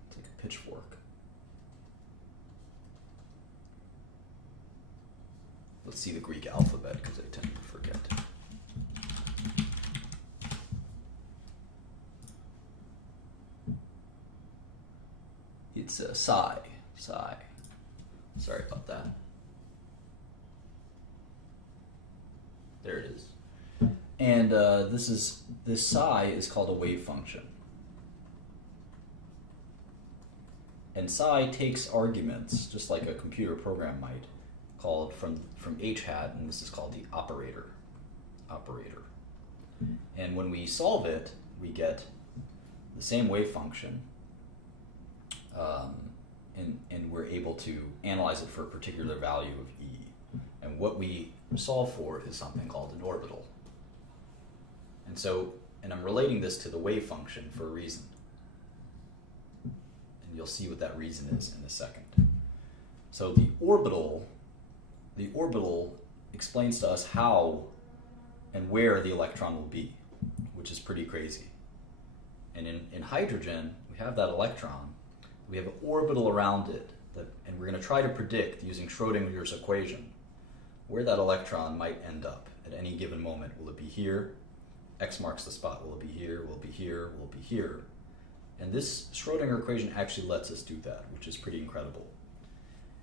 It's like a pitchfork. Let's see the Greek alphabet, because I tend to forget. It's psi. Sorry about that. There it is. And this psi is called a wave function. And psi takes arguments, just like a computer program might, called from h hat, and this is called the operator. And when we solve it, we get the same wave function, and we're able to analyze it for a particular value of e. And what we solve for is something called an orbital. And I'm relating this to the wave function for a reason. And you'll see what that reason is in a second. So the orbital explains to us how and where the electron will be, which is pretty crazy. And in hydrogen, we have that electron, we have an orbital around it, and we're going to try to predict, using Schrodinger's equation, where that electron might end up at any given moment. Will it be here? X marks the spot. Will it be here? Will it be here? Will it be here? And this Schrodinger equation actually lets us do that, which is pretty incredible.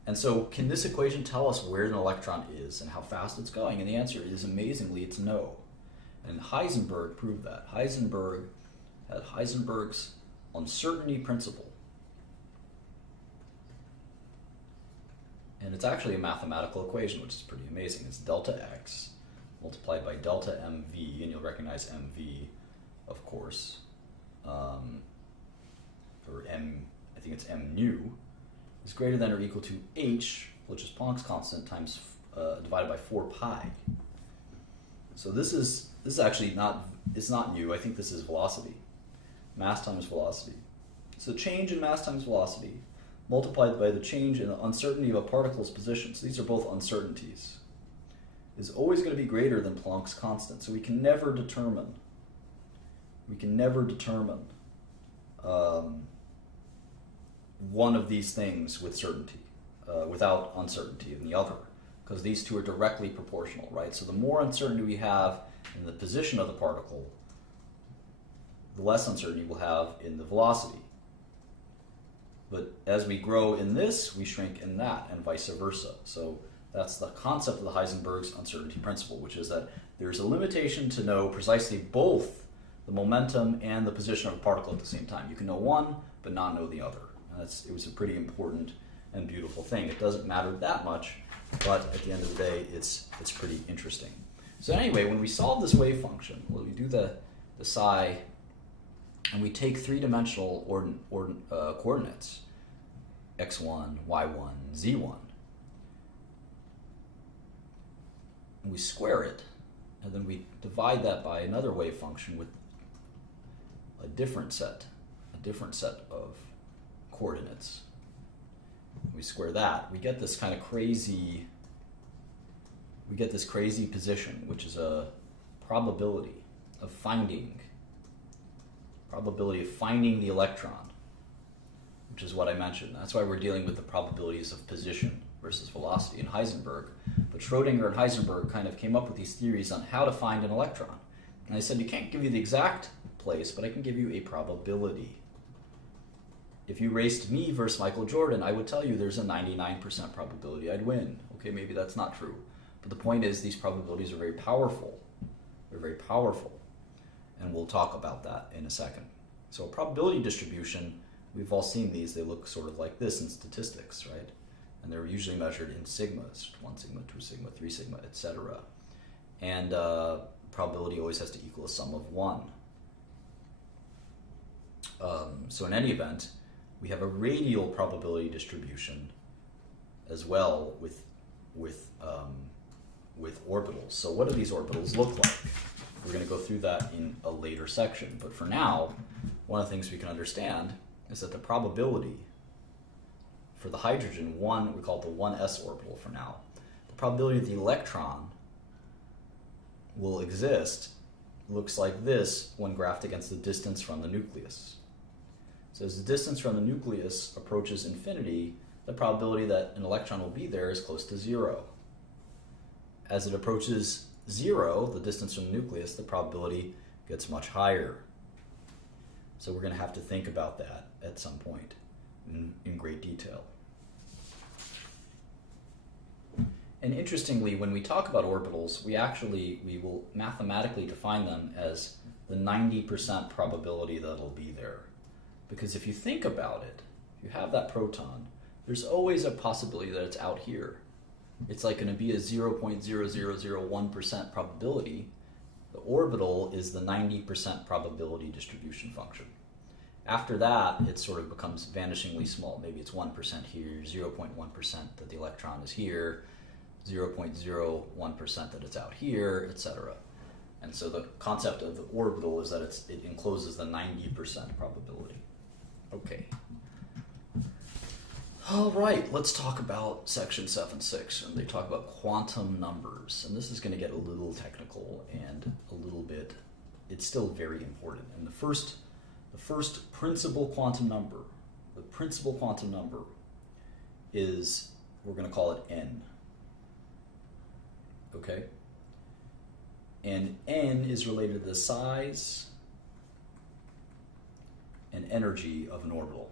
And so, can this equation tell us where an electron is and how fast it's going? And the answer is, amazingly, it's no. And Heisenberg proved that. Heisenberg had Heisenberg's uncertainty principle. And it's actually a mathematical equation, which is pretty amazing. It's delta x multiplied by delta mv, and you'll recognize mv, of course, or m, I think it's m nu, is greater than or equal to h, which is Planck's constant, times divided by 4 pi. So this is actually not, it's not new. I think this is velocity. Mass times velocity. So change in mass times velocity multiplied by the change in the uncertainty of a particle's position, so these are both uncertainties, is always going to be greater than Planck's constant. So we can never determine one of these things with certainty, without uncertainty in the other, because these two are directly proportional, right? So the more uncertainty we have in the position of the particle, the less uncertainty we'll have in the velocity. But as we grow in this, we shrink in that, and vice versa. So that's the concept of the Heisenberg's uncertainty principle, which is that there's a limitation to know precisely both the momentum and the position of a particle at the same time. You can know one, but not know the other. And it was a pretty important and beautiful thing. It doesn't matter that much, but at the end of the day, it's pretty interesting. So anyway, when we solve this wave function, well, we do the psi, and we take three-dimensional coordinates, x1, y1, z1, and we square it, and then we divide that by another wave function with a different set of coordinates. We square that, we get this kind of crazy, position, which is a probability of finding the electron, which is what I mentioned. That's why we're dealing with the probabilities of position versus velocity in Heisenberg. But Schrödinger and Heisenberg kind of came up with these theories on how to find an electron. And I said, you can't give you the exact place, but I can give you a probability. If you raced me versus Michael Jordan, I would tell you there's a 99% probability I'd win. Okay, maybe that's not true. But the point is, these probabilities are very powerful. They're very powerful. And we'll talk about that in a second. So a probability distribution, we've all seen these. They look sort of like this in statistics, right? And they're usually measured in sigmas, 1 sigma, 2 sigma, 3 sigma, etc. And probability always has to equal a sum of 1. So in any event, we have a radial probability distribution as well with orbitals. So what do these orbitals look like? We're going to go through that in a later section. But for now, one of the things we can understand is that the probability for the hydrogen, we call it the 1s orbital for now. The probability that the electron will exist looks like this when graphed against the distance from the nucleus. So as the distance from the nucleus approaches infinity, the probability that an electron will be there is close to 0. As it approaches 0, the distance from the nucleus, the probability gets much higher. So we're going to have to think about that at some point in great detail. And interestingly, when we talk about orbitals, we will mathematically define them as the 90% probability that it'll be there. Because if you think about it, if you have that proton, there's always a possibility that it's out here. It's like going to be a 0.0001% probability. The orbital is the 90% probability distribution function. After that, it sort of becomes vanishingly small. Maybe it's 1% here, 0.1% that the electron is here, 0.01% that it's out here, etc. And so the concept of the orbital is that it encloses the 90% probability. Okay. All right, let's talk about section 7.6, and they talk about quantum numbers. And this is going to get a little technical and a little bit, it's still very important. And the first principal quantum number, is, we're going to call it n. Okay? And n is related to the size and energy of an orbital.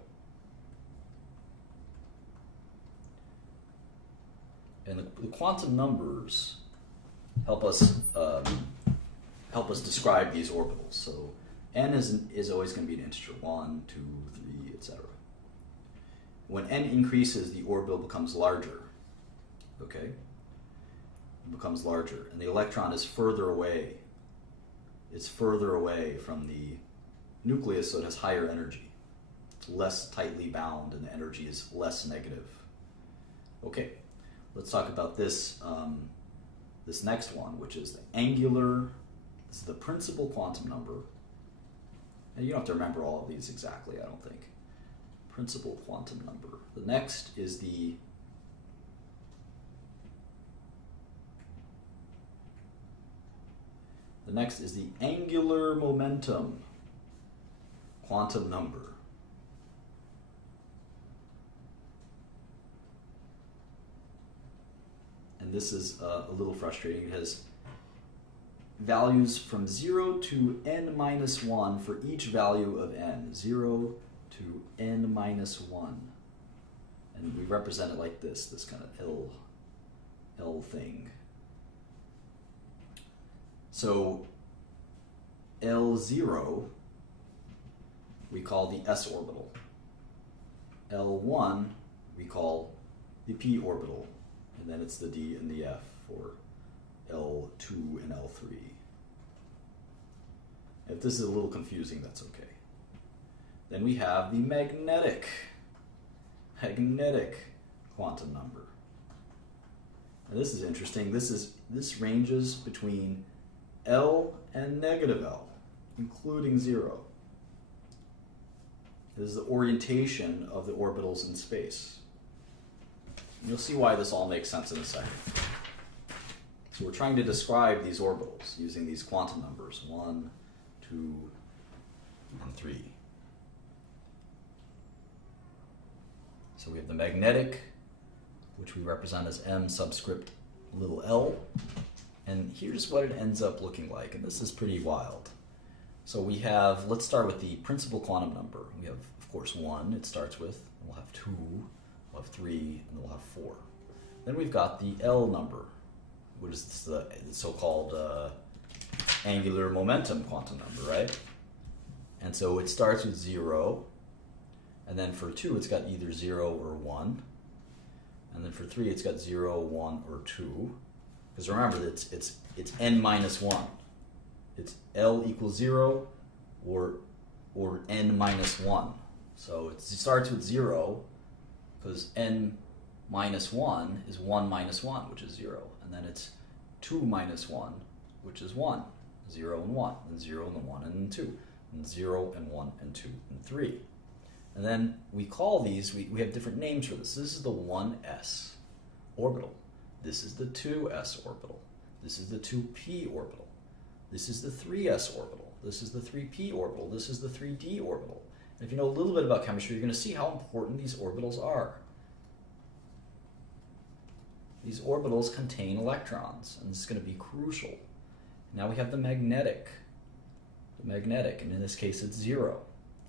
And the quantum numbers help us describe these orbitals. So n is always going to be an integer, 1, 2, 3, etc. When n increases, the orbital becomes larger. Okay? It becomes larger, and the electron is further away. It's further away from the nucleus, so it has higher energy. It's less tightly bound, and the energy is less negative. Okay. let's talk about this, this next one, which is the angular, this is the principal quantum number. And you don't have to remember all of these exactly, I don't think. Principal quantum number. The next is the angular momentum quantum number. And this is a little frustrating. It has values from 0 to n minus 1 for each value of n. 0 to n minus 1. And we represent it like this kind of L thing. So L0 we call the s orbital. L1 we call the p orbital. And then it's the d and the f for L2 and L3. If this is a little confusing, that's okay. Then we have the magnetic quantum number. And this is interesting. This ranges between L and negative L, including 0. This is the orientation of the orbitals in space. And you'll see why this all makes sense in a second. So we're trying to describe these orbitals using these quantum numbers, 1, 2, and 3. So we have the magnetic, which we represent as m subscript little l. And here's what it ends up looking like, and this is pretty wild. So we have, let's start with the principal quantum number. We have, of course, 1, it starts with, and we'll have 2, we'll have 3, and we'll have 4. Then we've got the L number, which is the so-called angular momentum quantum number, right? And so it starts with 0, and then for 2 it's got either 0 or 1, and then for 3 it's got 0, 1, or 2. Because remember, it's n minus 1. It's L equals 0 or n minus 1. So it starts with 0 because n minus 1 is 1 minus 1, which is 0. And then it's 2 minus 1, which is 1. 0 and 1, and 0 and 1 and 2, and 0 and 1 and 2 and 3. And then we call these, we have different names for this. This is the 1s orbital. This is the 2s orbital. This is the 2p orbital. This is the 3s orbital. This is the 3p orbital. This is the 3d orbital. And if you know a little bit about chemistry, you're going to see how important these orbitals are. These orbitals contain electrons, and this is going to be crucial. Now we have the magnetic. And in this case it's 0.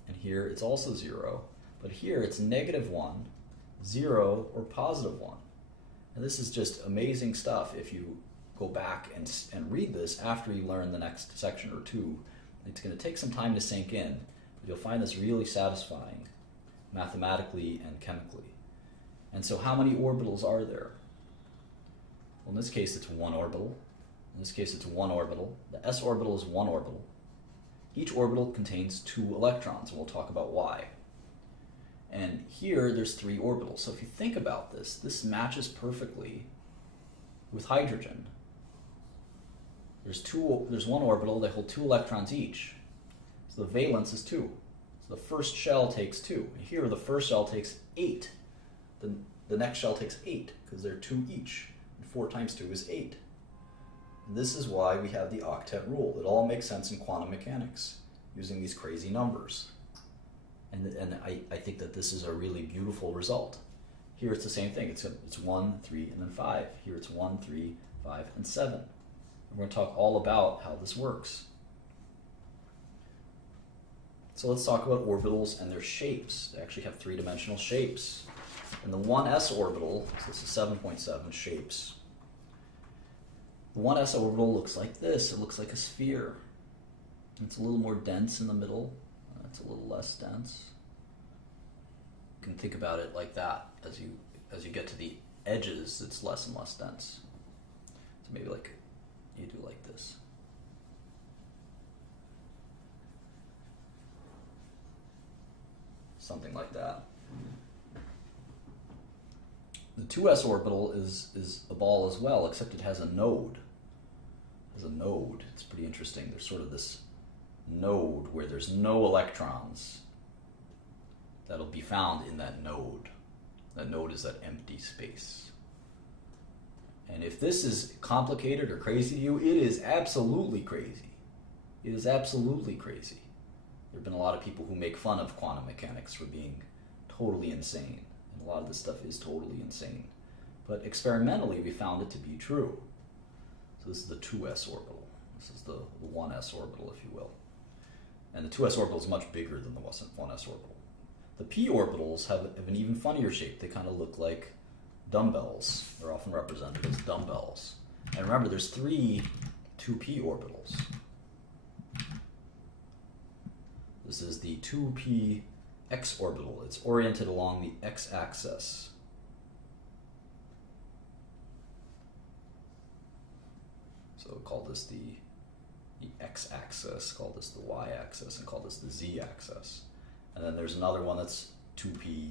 And here it's also 0. But here it's -1, 0, or +1. And this is just amazing stuff if you go back and read this after you learn the next section or two. It's going to take some time to sink in, but you'll find this really satisfying mathematically and chemically. And so how many orbitals are there? Well, in this case it's 1 orbital. In this case it's 1 orbital. The s orbital is 1 orbital. Each orbital contains 2 electrons, and we'll talk about why. And here there's 3 orbitals. So if you think about this, this matches perfectly with hydrogen. There's 1 orbital, they hold 2 electrons each. So the valence is 2. So the first shell takes 2. And here the first shell takes 8. The next shell takes 8, because they're 2 each. And 4 times 2 is 8. And this is why we have the octet rule. It all makes sense in quantum mechanics, using these crazy numbers. And I think that this is a really beautiful result. Here it's the same thing. It's 1, 3, and then 5. Here it's 1, 3, 5, and 7. And we're going to talk all about how this works. So let's talk about orbitals and their shapes. They actually have 3-dimensional shapes. And the 1s orbital, so this is 7.7 shapes. The 1s orbital looks like this. It looks like a sphere. It's a little more dense in the middle. It's a little less dense. You can think about it like that. As you get to the edges, it's less and less dense. So maybe like you do like this. Something like that. The 2s orbital is a ball as well, except it has a node. It's pretty interesting. There's sort of this node where there's no electrons that'll be found in that node. That node is that empty space. And if this is complicated or crazy to you, it is absolutely crazy. It is absolutely crazy. There have been a lot of people who make fun of quantum mechanics for being totally insane. And a lot of this stuff is totally insane. But experimentally, we found it to be true. So this is the 2s orbital. This is the 1s orbital, if you will. And the 2s orbital is much bigger than the 1s orbital. The p orbitals have an even funnier shape. They kind of look like dumbbells. They're often represented as dumbbells. And remember, there's 3 2p orbitals. This is the 2p x orbital. It's oriented along the x-axis. So call this the x-axis, call this the y-axis, and call this the z-axis. And then there's another one that's 2p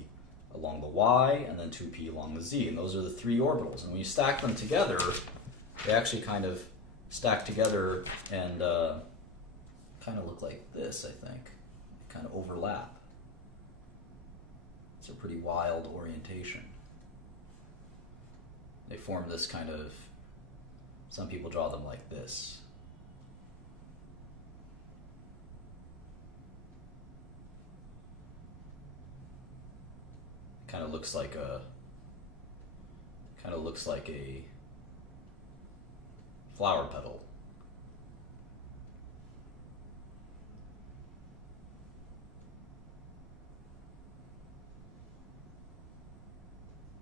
along the y, and then 2p along the z. And those are the 3 orbitals. And when you stack them together, they actually kind of stack together and kind of look like this, I think. They kind of overlap. It's a pretty wild orientation. They form this kind of, some people draw them like this. Kind of looks like a flower petal.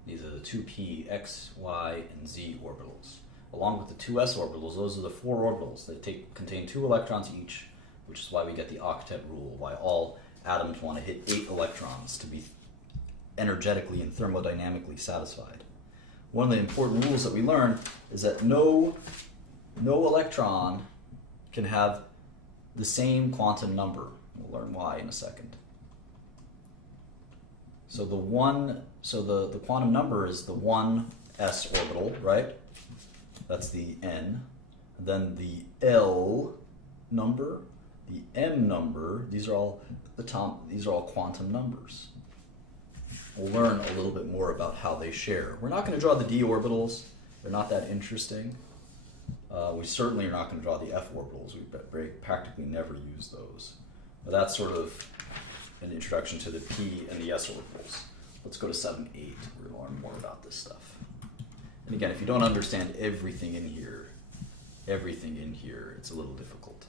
These are the 2p x, y, and z orbitals. Along with the 2s orbitals, those are the 4 orbitals. They contain 2 electrons each, which is why we get the octet rule, why all atoms want to hit 8 electrons to be energetically and thermodynamically satisfied. One of the important rules that we learn is that no electron can have the same quantum number. We'll learn why in a second. So the quantum number is the 1s orbital, right? That's the n. And then the L number, the m number, these are all quantum numbers. We'll learn a little bit more about how they share. We're not going to draw the d orbitals. They're not that interesting. We certainly are not going to draw the f orbitals. We practically never use those. But that's sort of an introduction to the p and the s orbitals. Let's go to 7-8. We're going to learn more about this stuff. And again, if you don't understand everything in here, it's a little difficult.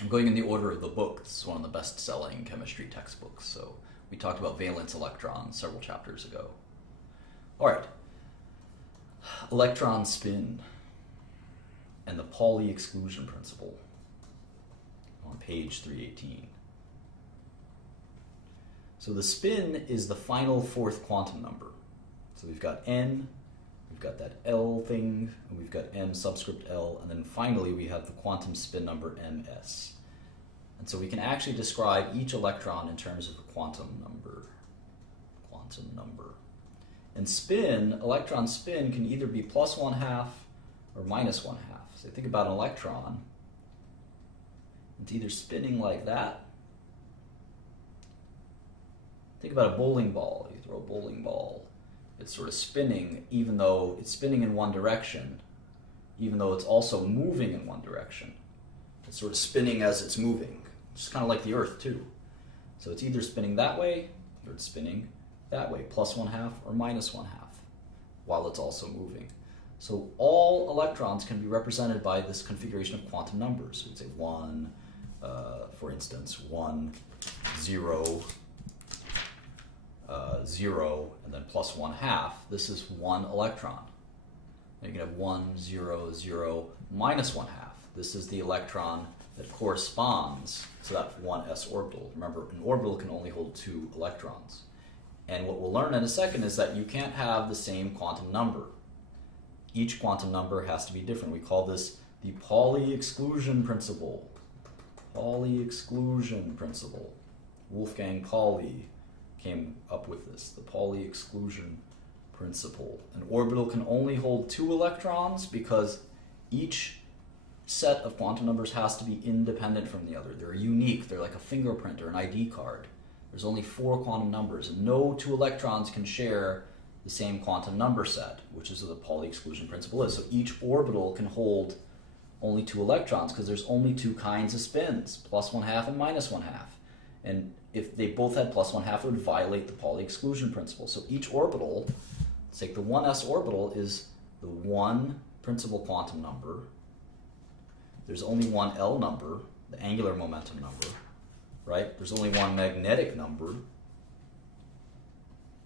I'm going in the order of the book. This is one of the best-selling chemistry textbooks. So we talked about valence electrons several chapters ago. All right. Electron spin and the Pauli exclusion principle on page 318. So the spin is the final 4th quantum number. So we've got n, we've got that L thing, and we've got m subscript L, and then finally we have the quantum spin number ms. And so we can actually describe each electron in terms of a quantum number. And spin, electron spin, can either be plus 1/2 or minus 1/2. So think about an electron. It's either spinning like that. Think about a bowling ball. You throw a bowling ball. It's sort of spinning, even though it's spinning in one direction, even though it's also moving in one direction. It's sort of spinning as it's moving. It's kind of like the Earth, too. So it's either spinning that way, or it's spinning that way, plus 1/2 or minus 1/2, while it's also moving. So all electrons can be represented by this configuration of quantum numbers. So we'd say 1, for instance, 1, 0, 0, and then plus 1/2. This is 1 electron. And you can have 1, 0, 0, minus 1/2. This is the electron that corresponds to that 1s orbital. Remember, an orbital can only hold 2 electrons. And what we'll learn in a second is that you can't have the same quantum number. Each quantum number has to be different. We call this the Pauli exclusion principle. Pauli exclusion principle. Wolfgang Pauli came up with this, the Pauli exclusion principle. An orbital can only hold 2 electrons because each set of quantum numbers has to be independent from the other. They're unique. They're like a fingerprint or an ID card. There's only 4 quantum numbers, and no 2 electrons can share the same quantum number set, which is what the Pauli exclusion principle is. So each orbital can hold only 2 electrons because there's only 2 kinds of spins, +1/2 and -1/2. And if they both had +1/2, it would violate the Pauli exclusion principle. So each orbital, let's take the 1s orbital, is the one principal quantum number. There's only one L number, the angular momentum number, right? There's only one magnetic number.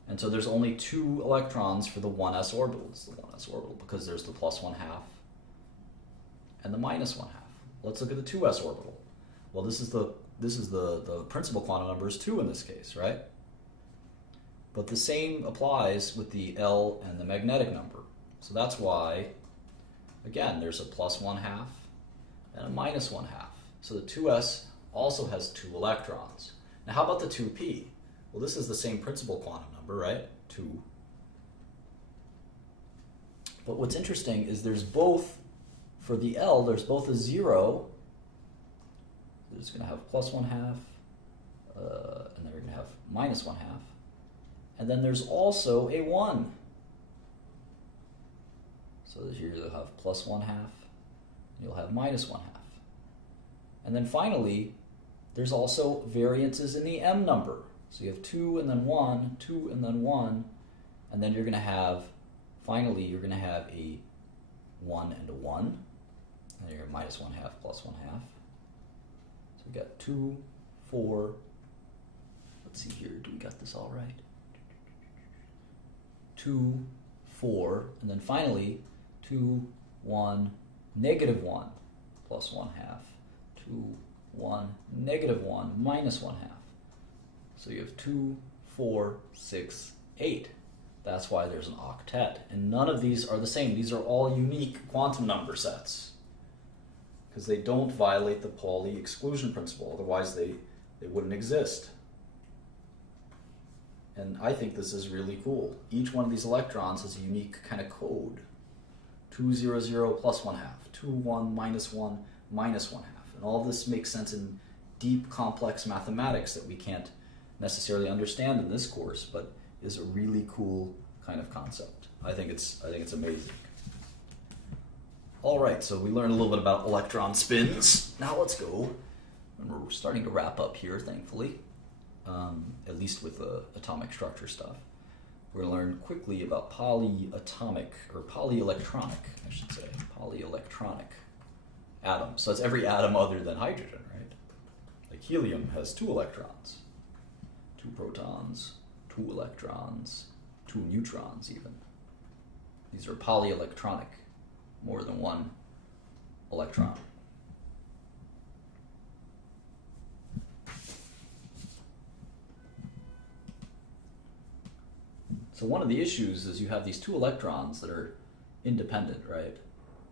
And so there's only 2 electrons for the 1s orbital. It's the 1s orbital because there's the +1/2 and the -1/2. Let's look at the 2s orbital. Well, this is the principal quantum number is 2 in this case, right? But the same applies with the L and the magnetic number. So that's why, again, there's a +1/2 and a -1/2. So the 2s also has 2 electrons. Now how about the 2p? Well, this is the same principal quantum number, right? 2. But what's interesting is there's both, for the L, there's both a 0, there's going to have +1/2, and then we're going to have -1/2, and then there's also a 1. So here you'll have +1/2, and you'll have -1/2. And then finally, there's also variances in the M number. So you have 2 and then 1, 2 and then 1, and then you're going to have, finally, you're going to have a 1 and a 1, and you're -1/2, +1/2. So we got 2, 4, let's see here, do we got this all right? 2, 4, and then finally 2, 1, -1, +1/2, 2, 1, -1, -1/2. So you have 2, 4, 6, 8. That's why there's an octet. And none of these are the same. These are all unique quantum number sets because they don't violate the Pauli exclusion principle. Otherwise, they wouldn't exist. And I think this is really cool. Each one of these electrons has a unique kind of code. 2, 0, 0, +1/2. 2, 1, -1, -1/2. And all this makes sense in deep, complex mathematics that we can't necessarily understand in this course, but is a really cool kind of concept. I think it's amazing. All right, so we learned a little bit about electron spins. Now let's go, and we're starting to wrap up here, thankfully, at least with the atomic structure stuff. We're going to learn quickly about polyatomic, or polyelectronic, I should say, polyelectronic atoms. So it's every atom other than hydrogen, right? Like helium has 2 electrons. 2 protons, 2 electrons, 2 neutrons even. These are polyelectronic, more than 1 electron. So one of the issues is you have these 2 electrons that are independent, right?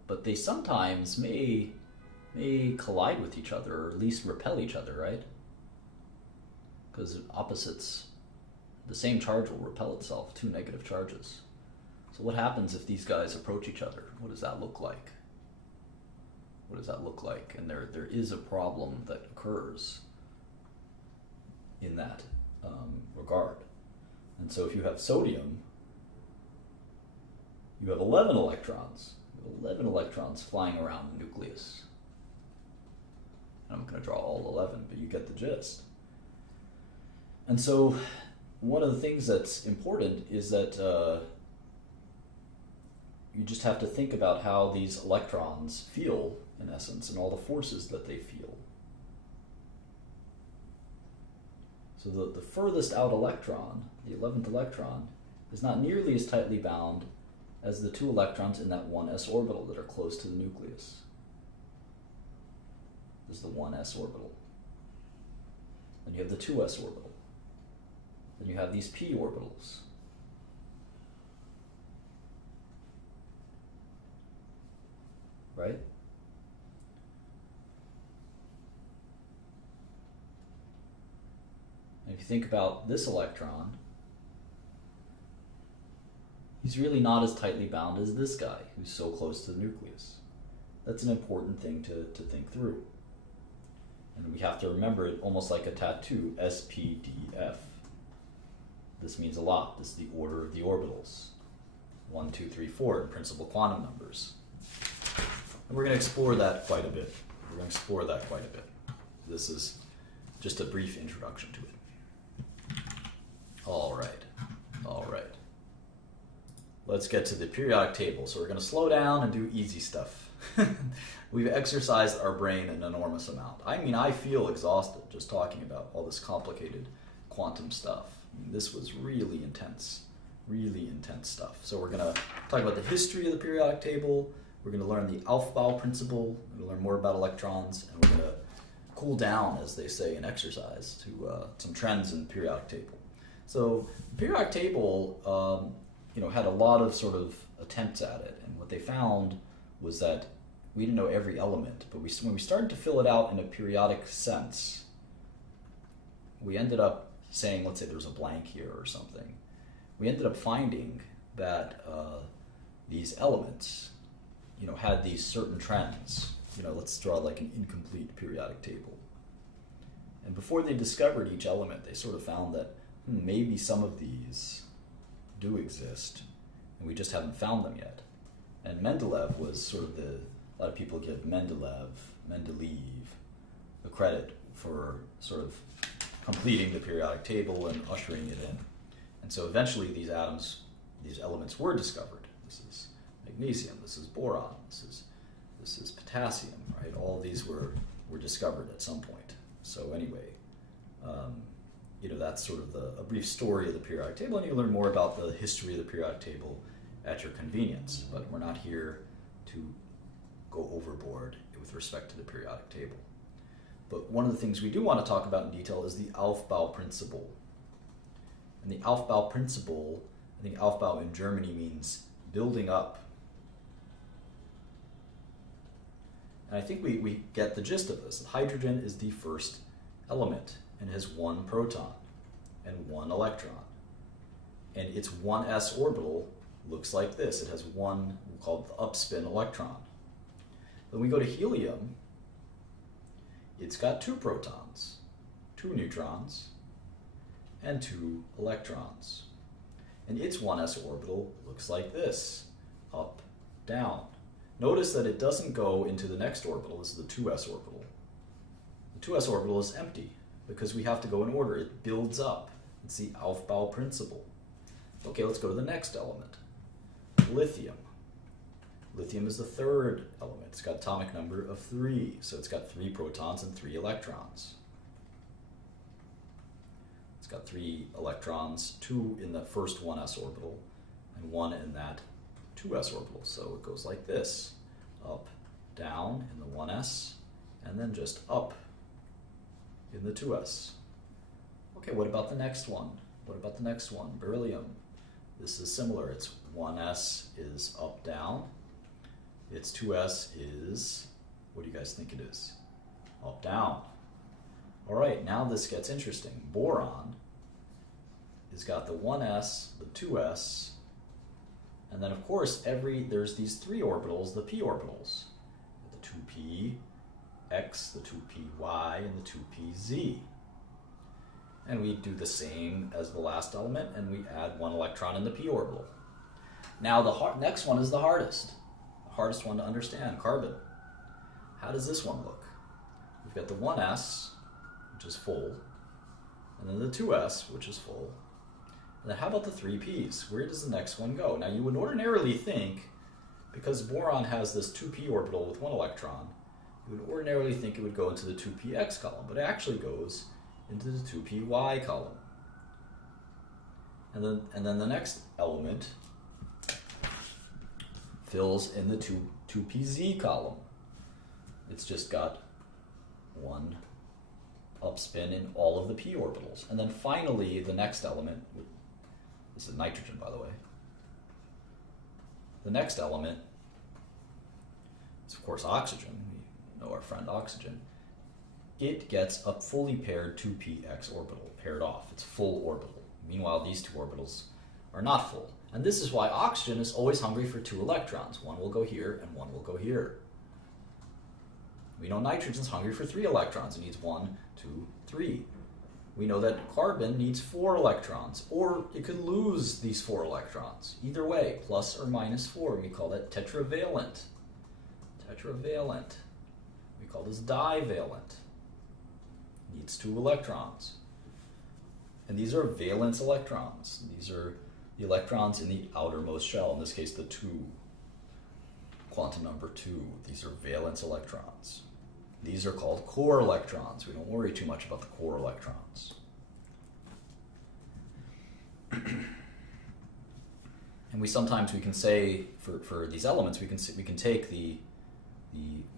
But they sometimes may collide with each other, or at least repel each other, right? Because opposites, the same charge will repel itself, 2 negative charges. So what happens if these guys approach each other? What does that look like? What does that look like? And there is a problem that occurs in that regard. And so if you have sodium, you have 11 electrons. You have 11 electrons flying around the nucleus. I'm not going to draw all 11, but you get the gist. And so one of the things that's important is that you just have to think about how these electrons feel, in essence, and all the forces that they feel. So the furthest out electron, the 11th electron, is not nearly as tightly bound as the 2 electrons in that 1s orbital that are close to the nucleus. This is the 1s orbital. Then you have the 2s orbital. Then you have these p orbitals. Right? And if you you think about this electron, he's really not as tightly bound as this guy, who's so close to the nucleus. That's an important thing to think through. And we have to remember it almost like a tattoo, SPDF. This means a lot. This is the order of the orbitals. 1, 2, 3, 4 in principal quantum numbers. And we're going to explore that quite a bit. This is just a brief introduction to it. All right. Let's get to the periodic table. So we're going to slow down and do easy stuff. We've exercised our brain an enormous amount. I mean, I feel exhausted just talking about all this complicated quantum stuff. I mean, this was really intense stuff. So we're going to talk about the history of the periodic table. We're going to learn the Aufbau principle. We're going to learn more about electrons, and we're going to cool down, as they say in exercise, to some trends in the periodic table. So the periodic table, had a lot of sort of attempts at it, and what they found was that we didn't know every element, but when we started to fill it out in a periodic sense, we ended up saying, let's say there's a blank here or something, we ended up finding that these elements, had these certain trends. Let's draw like an incomplete periodic table. And before they discovered each element, they sort of found that maybe some of these do exist, and we just haven't found them yet. And Mendeleev was sort of a lot of people give Mendeleev the credit for sort of completing the periodic table and ushering it in. And so eventually these elements were discovered. This is magnesium, this is boron, this is potassium, right? All these were discovered at some point. So anyway, that's sort of a brief story of the periodic table, and you learn more about the history of the periodic table at your convenience, but we're not here to go overboard with respect to the periodic table. But one of the things we do want to talk about in detail is the Aufbau principle. And the Aufbau principle, I think Aufbau in Germany means building up. And I think we get the gist of this. Hydrogen is the first element and has 1 proton and 1 electron. And its 1s orbital looks like this. It has 1, we'll call it the upspin electron. When we go to helium, it's got 2 protons, 2 neutrons, and 2 electrons. And its 1s orbital looks like this, up, down. Notice that it doesn't go into the next orbital. This is the 2s orbital. The 2s orbital is empty because we have to go in order. It builds up. It's the Aufbau principle. Okay, let's go to the next element. Lithium. Lithium is the 3rd element. It's got atomic number of 3, so it's got 3 protons and 3 electrons. It's got 3 electrons, 2 in the first 1s orbital, and 1 in that 2s orbital. So it goes like this, up, down in the 1s, and then just up in the 2s. Okay, what about the next one? Beryllium. This is similar. Its 1s is up, down. Its 2s is, what do you guys think it is? Up, down. All right, now this gets interesting. Boron has got the 1s, the 2s, and then of course there's these 3 orbitals, the p orbitals. The 2px, the 2py, and the 2pz. And we do the same as the last element, and we add 1 electron in the p orbital. Now the next one is the hardest one to understand, carbon. How does this one look? We've got the 1s, which is full, and then the 2s, which is full. And then how about the 3 p's? Where does the next one go? Now you would ordinarily think, because boron has this 2p orbital with 1 electron, you would ordinarily think it would go into the 2px column, but it actually goes into the 2py column. And then the next element fills in the 2pz column. It's just got 1 upspin in all of the p orbitals. And then finally, the next element, this is nitrogen, by the way. The next element is, of course, oxygen. We know our friend oxygen. it gets a fully paired 2px orbital, paired off. It's full orbital. Meanwhile, these two orbitals are not full. And this is why oxygen is always hungry for 2 electrons. One will go here and one will go here. We know nitrogen's hungry for 3 electrons. It needs 1, 2, 3. We know that carbon needs 4 electrons, or it could lose these 4 electrons. Either way, plus or minus 4. We call that tetravalent. Tetravalent. We call this divalent. Needs 2 electrons. And these are valence electrons. These are the electrons in the outermost shell, in this case the 2. Quantum number 2. These are valence electrons. These are called core electrons. We don't worry too much about the core electrons. And we sometimes we can say for these elements we can take the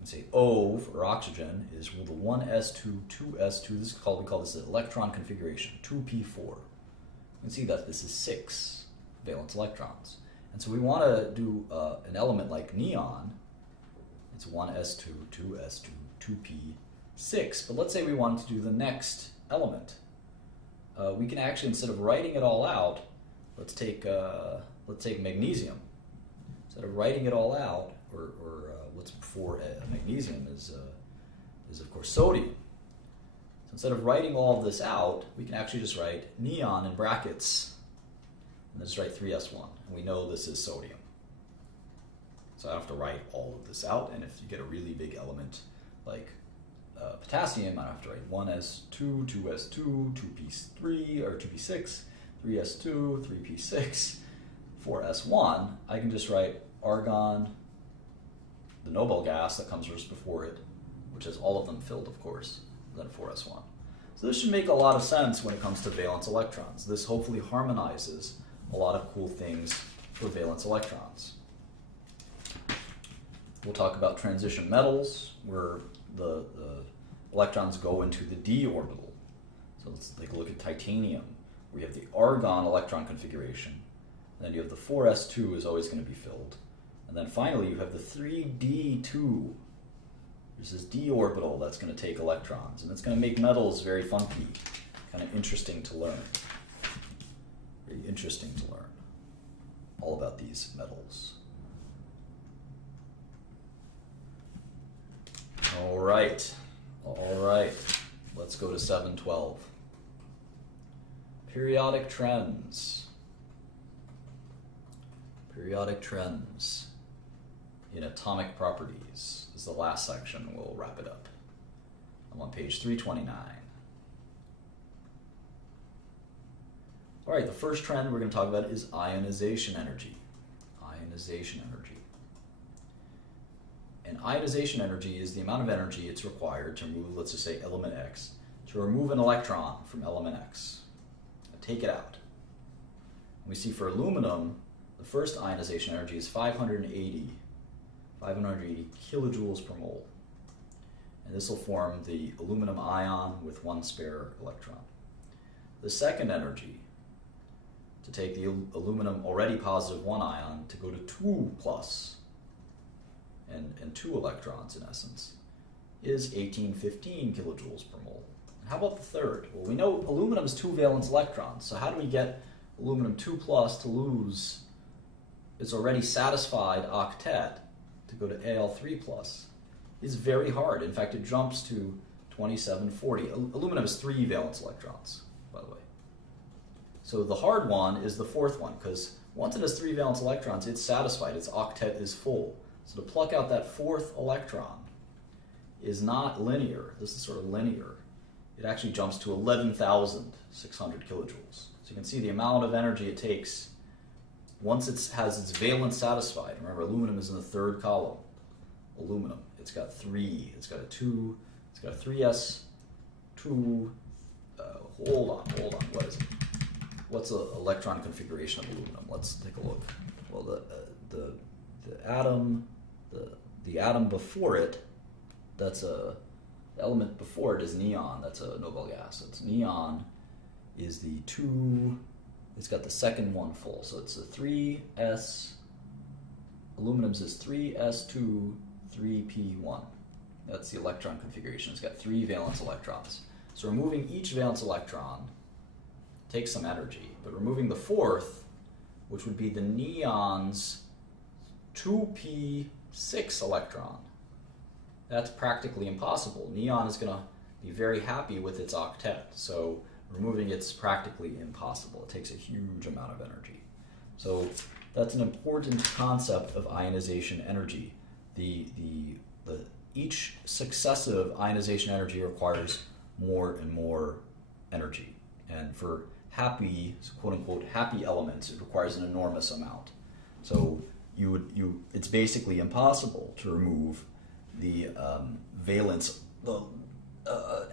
say O for oxygen is the 1s2 2s2. This is called, we call this the electron configuration 2p4. You can see that this is 6 valence electrons. And so we want to do an element like neon. It's 1s2 2s2 2p6. But let's say we wanted to do the next element. We can actually, instead of writing it all out, let's take magnesium. Instead of writing it all out, or what's before magnesium is of course sodium. So instead of writing all of this out, we can actually just write neon in brackets, and then just write 3s1. And we know this is sodium. So I don't have to write all of this out, and if you get a really big element like potassium, I don't have to write 1s2, 2s2, 2p3, or 2p6, 3s2, 3p6, 4s1. I can just write argon, the noble gas that comes just before it, which has all of them filled, of course, and then 4s1. So this should make a lot of sense when it comes to valence electrons. This hopefully harmonizes a lot of cool things for valence electrons. We'll talk about transition metals, where the electrons go into the d orbital. So let's take a look at titanium, where you have the argon electron configuration. And then you have the 4s2 is always going to be filled. And then finally you have the 3d2. There's this d orbital that's going to take electrons, and it's going to make metals very funky, kind of interesting to learn. Very interesting to learn all about these metals. All right, let's go to 712. Periodic trends. Periodic trends in atomic properties is the last section. We'll wrap it up. I'm on page 329. All right, the first trend we're going to talk about is ionization energy. Ionization energy. And ionization energy is the amount of energy it's required to remove, let's just say, element X, to remove an electron from element X. Now take it out. And we see for aluminum, the first ionization energy is 580 kilojoules per mole. And this will form the aluminum ion with 1 spare electron. The second energy, to take the aluminum already positive 1 ion to go to 2 plus, and 2 electrons in essence, is 1815 kilojoules per mole. And how about the third? Well, we know aluminum is 2 valence electrons, so how do we get aluminum 2 plus to lose its already satisfied octet to go to Al3 plus? It's very hard. In fact, it jumps to 2740. Aluminum has 3 valence electrons, by the way. So the hard one is the fourth one, because once it has 3 valence electrons, it's satisfied, its octet is full. So to pluck out that 4th electron is not linear. This is sort of linear. It actually jumps to 11,600 kilojoules. So you can see the amount of energy it takes once it has its valence satisfied. Remember, aluminum is in the 3rd column. Aluminum. It's got 3. It's got a 2. It's got a 3s2. Hold on. What is it? What's the electron configuration of aluminum? Let's take a look. Well, the atom. The atom before it, the element before it is neon. That's a noble gas. It's neon is the 2, it's got the second one full. So it's a 3s, aluminum's is 3s2, 3p1. That's the electron configuration. It's got 3 valence electrons. So removing each valence electron takes some energy, but removing the 4th, which would be the neon's 2p6 electron, that's practically impossible. Neon is going to be very happy with its octet, so removing it's practically impossible. It takes a huge amount of energy. So that's an important concept of ionization energy. Each successive ionization energy requires more and more energy, and for happy, quote-unquote, happy elements, it requires an enormous amount. So it's basically impossible to remove the valence, the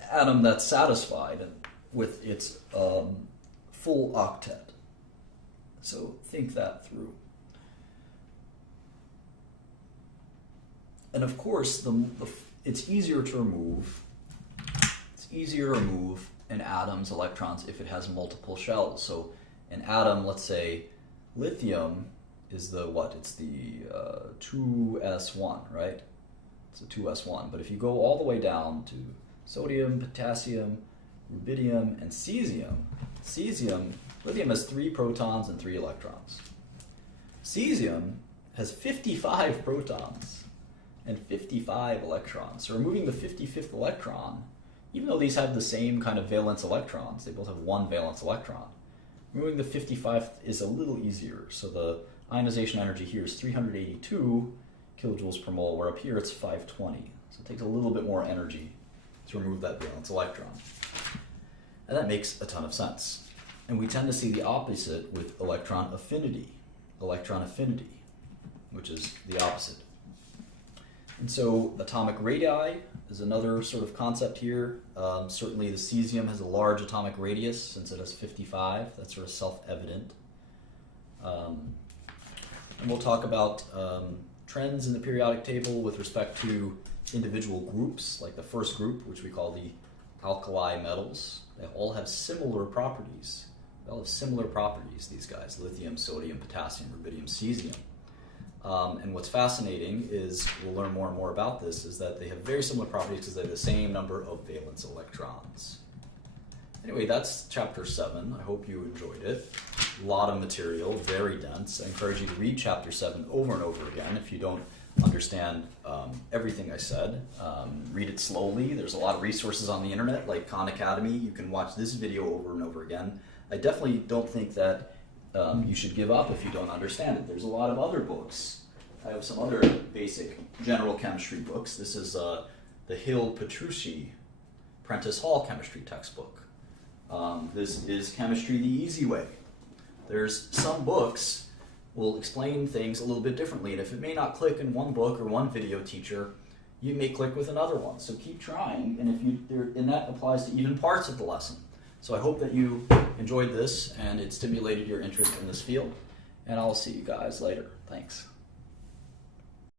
atom that's satisfied with its full octet. So think that through. And of course, it's easier to remove. It's easier to remove an atom's electrons if it has multiple shells. So an atom, let's say lithium, is the what? It's the 2s1, right? It's a 2s1. But if you go all the way down to sodium, potassium, rubidium, and cesium, lithium has 3 protons and 3 electrons. Cesium has 55 protons and 55 electrons. So removing the 55th electron, even though these have the same kind of valence electrons, they both have 1 valence electron, removing the 55th is a little easier. So the ionization energy here is 382 kilojoules per mole, where up here it's 520. So it takes a little bit more energy to remove that valence electron. And that makes a ton of sense. And we tend to see the opposite with electron affinity, which is the opposite. And so atomic radii is another sort of concept here. Certainly the cesium has a large atomic radius since it has 55. That's sort of self-evident. And we'll talk about trends in the periodic table with respect to individual groups, like the first group, which we call the alkali metals. They all have similar properties. These guys: lithium, sodium, potassium, rubidium, cesium. And what's fascinating is, we'll learn more and more about this, is that they have very similar properties because they have the same number of valence electrons. Anyway, that's chapter 7. I hope you enjoyed it. A lot of material, very dense. I encourage you to read chapter 7 over and over again if you don't understand everything I said. Read it slowly. There's a lot of resources on the internet, like Khan Academy. You can watch this video over and over again. I definitely don't think that you should give up if you don't understand it. There's a lot of other books. I have some other basic general chemistry books. This is the Hill-Petrucci Prentice Hall chemistry textbook. This is Chemistry the Easy Way. There's some books will explain things a little bit differently, and if it may not click in one book or one video teacher, you may click with another one. So keep trying, and that applies to even parts of the lesson. So I hope that you enjoyed this and it stimulated your interest in this field, and I'll see you guys later. Thanks.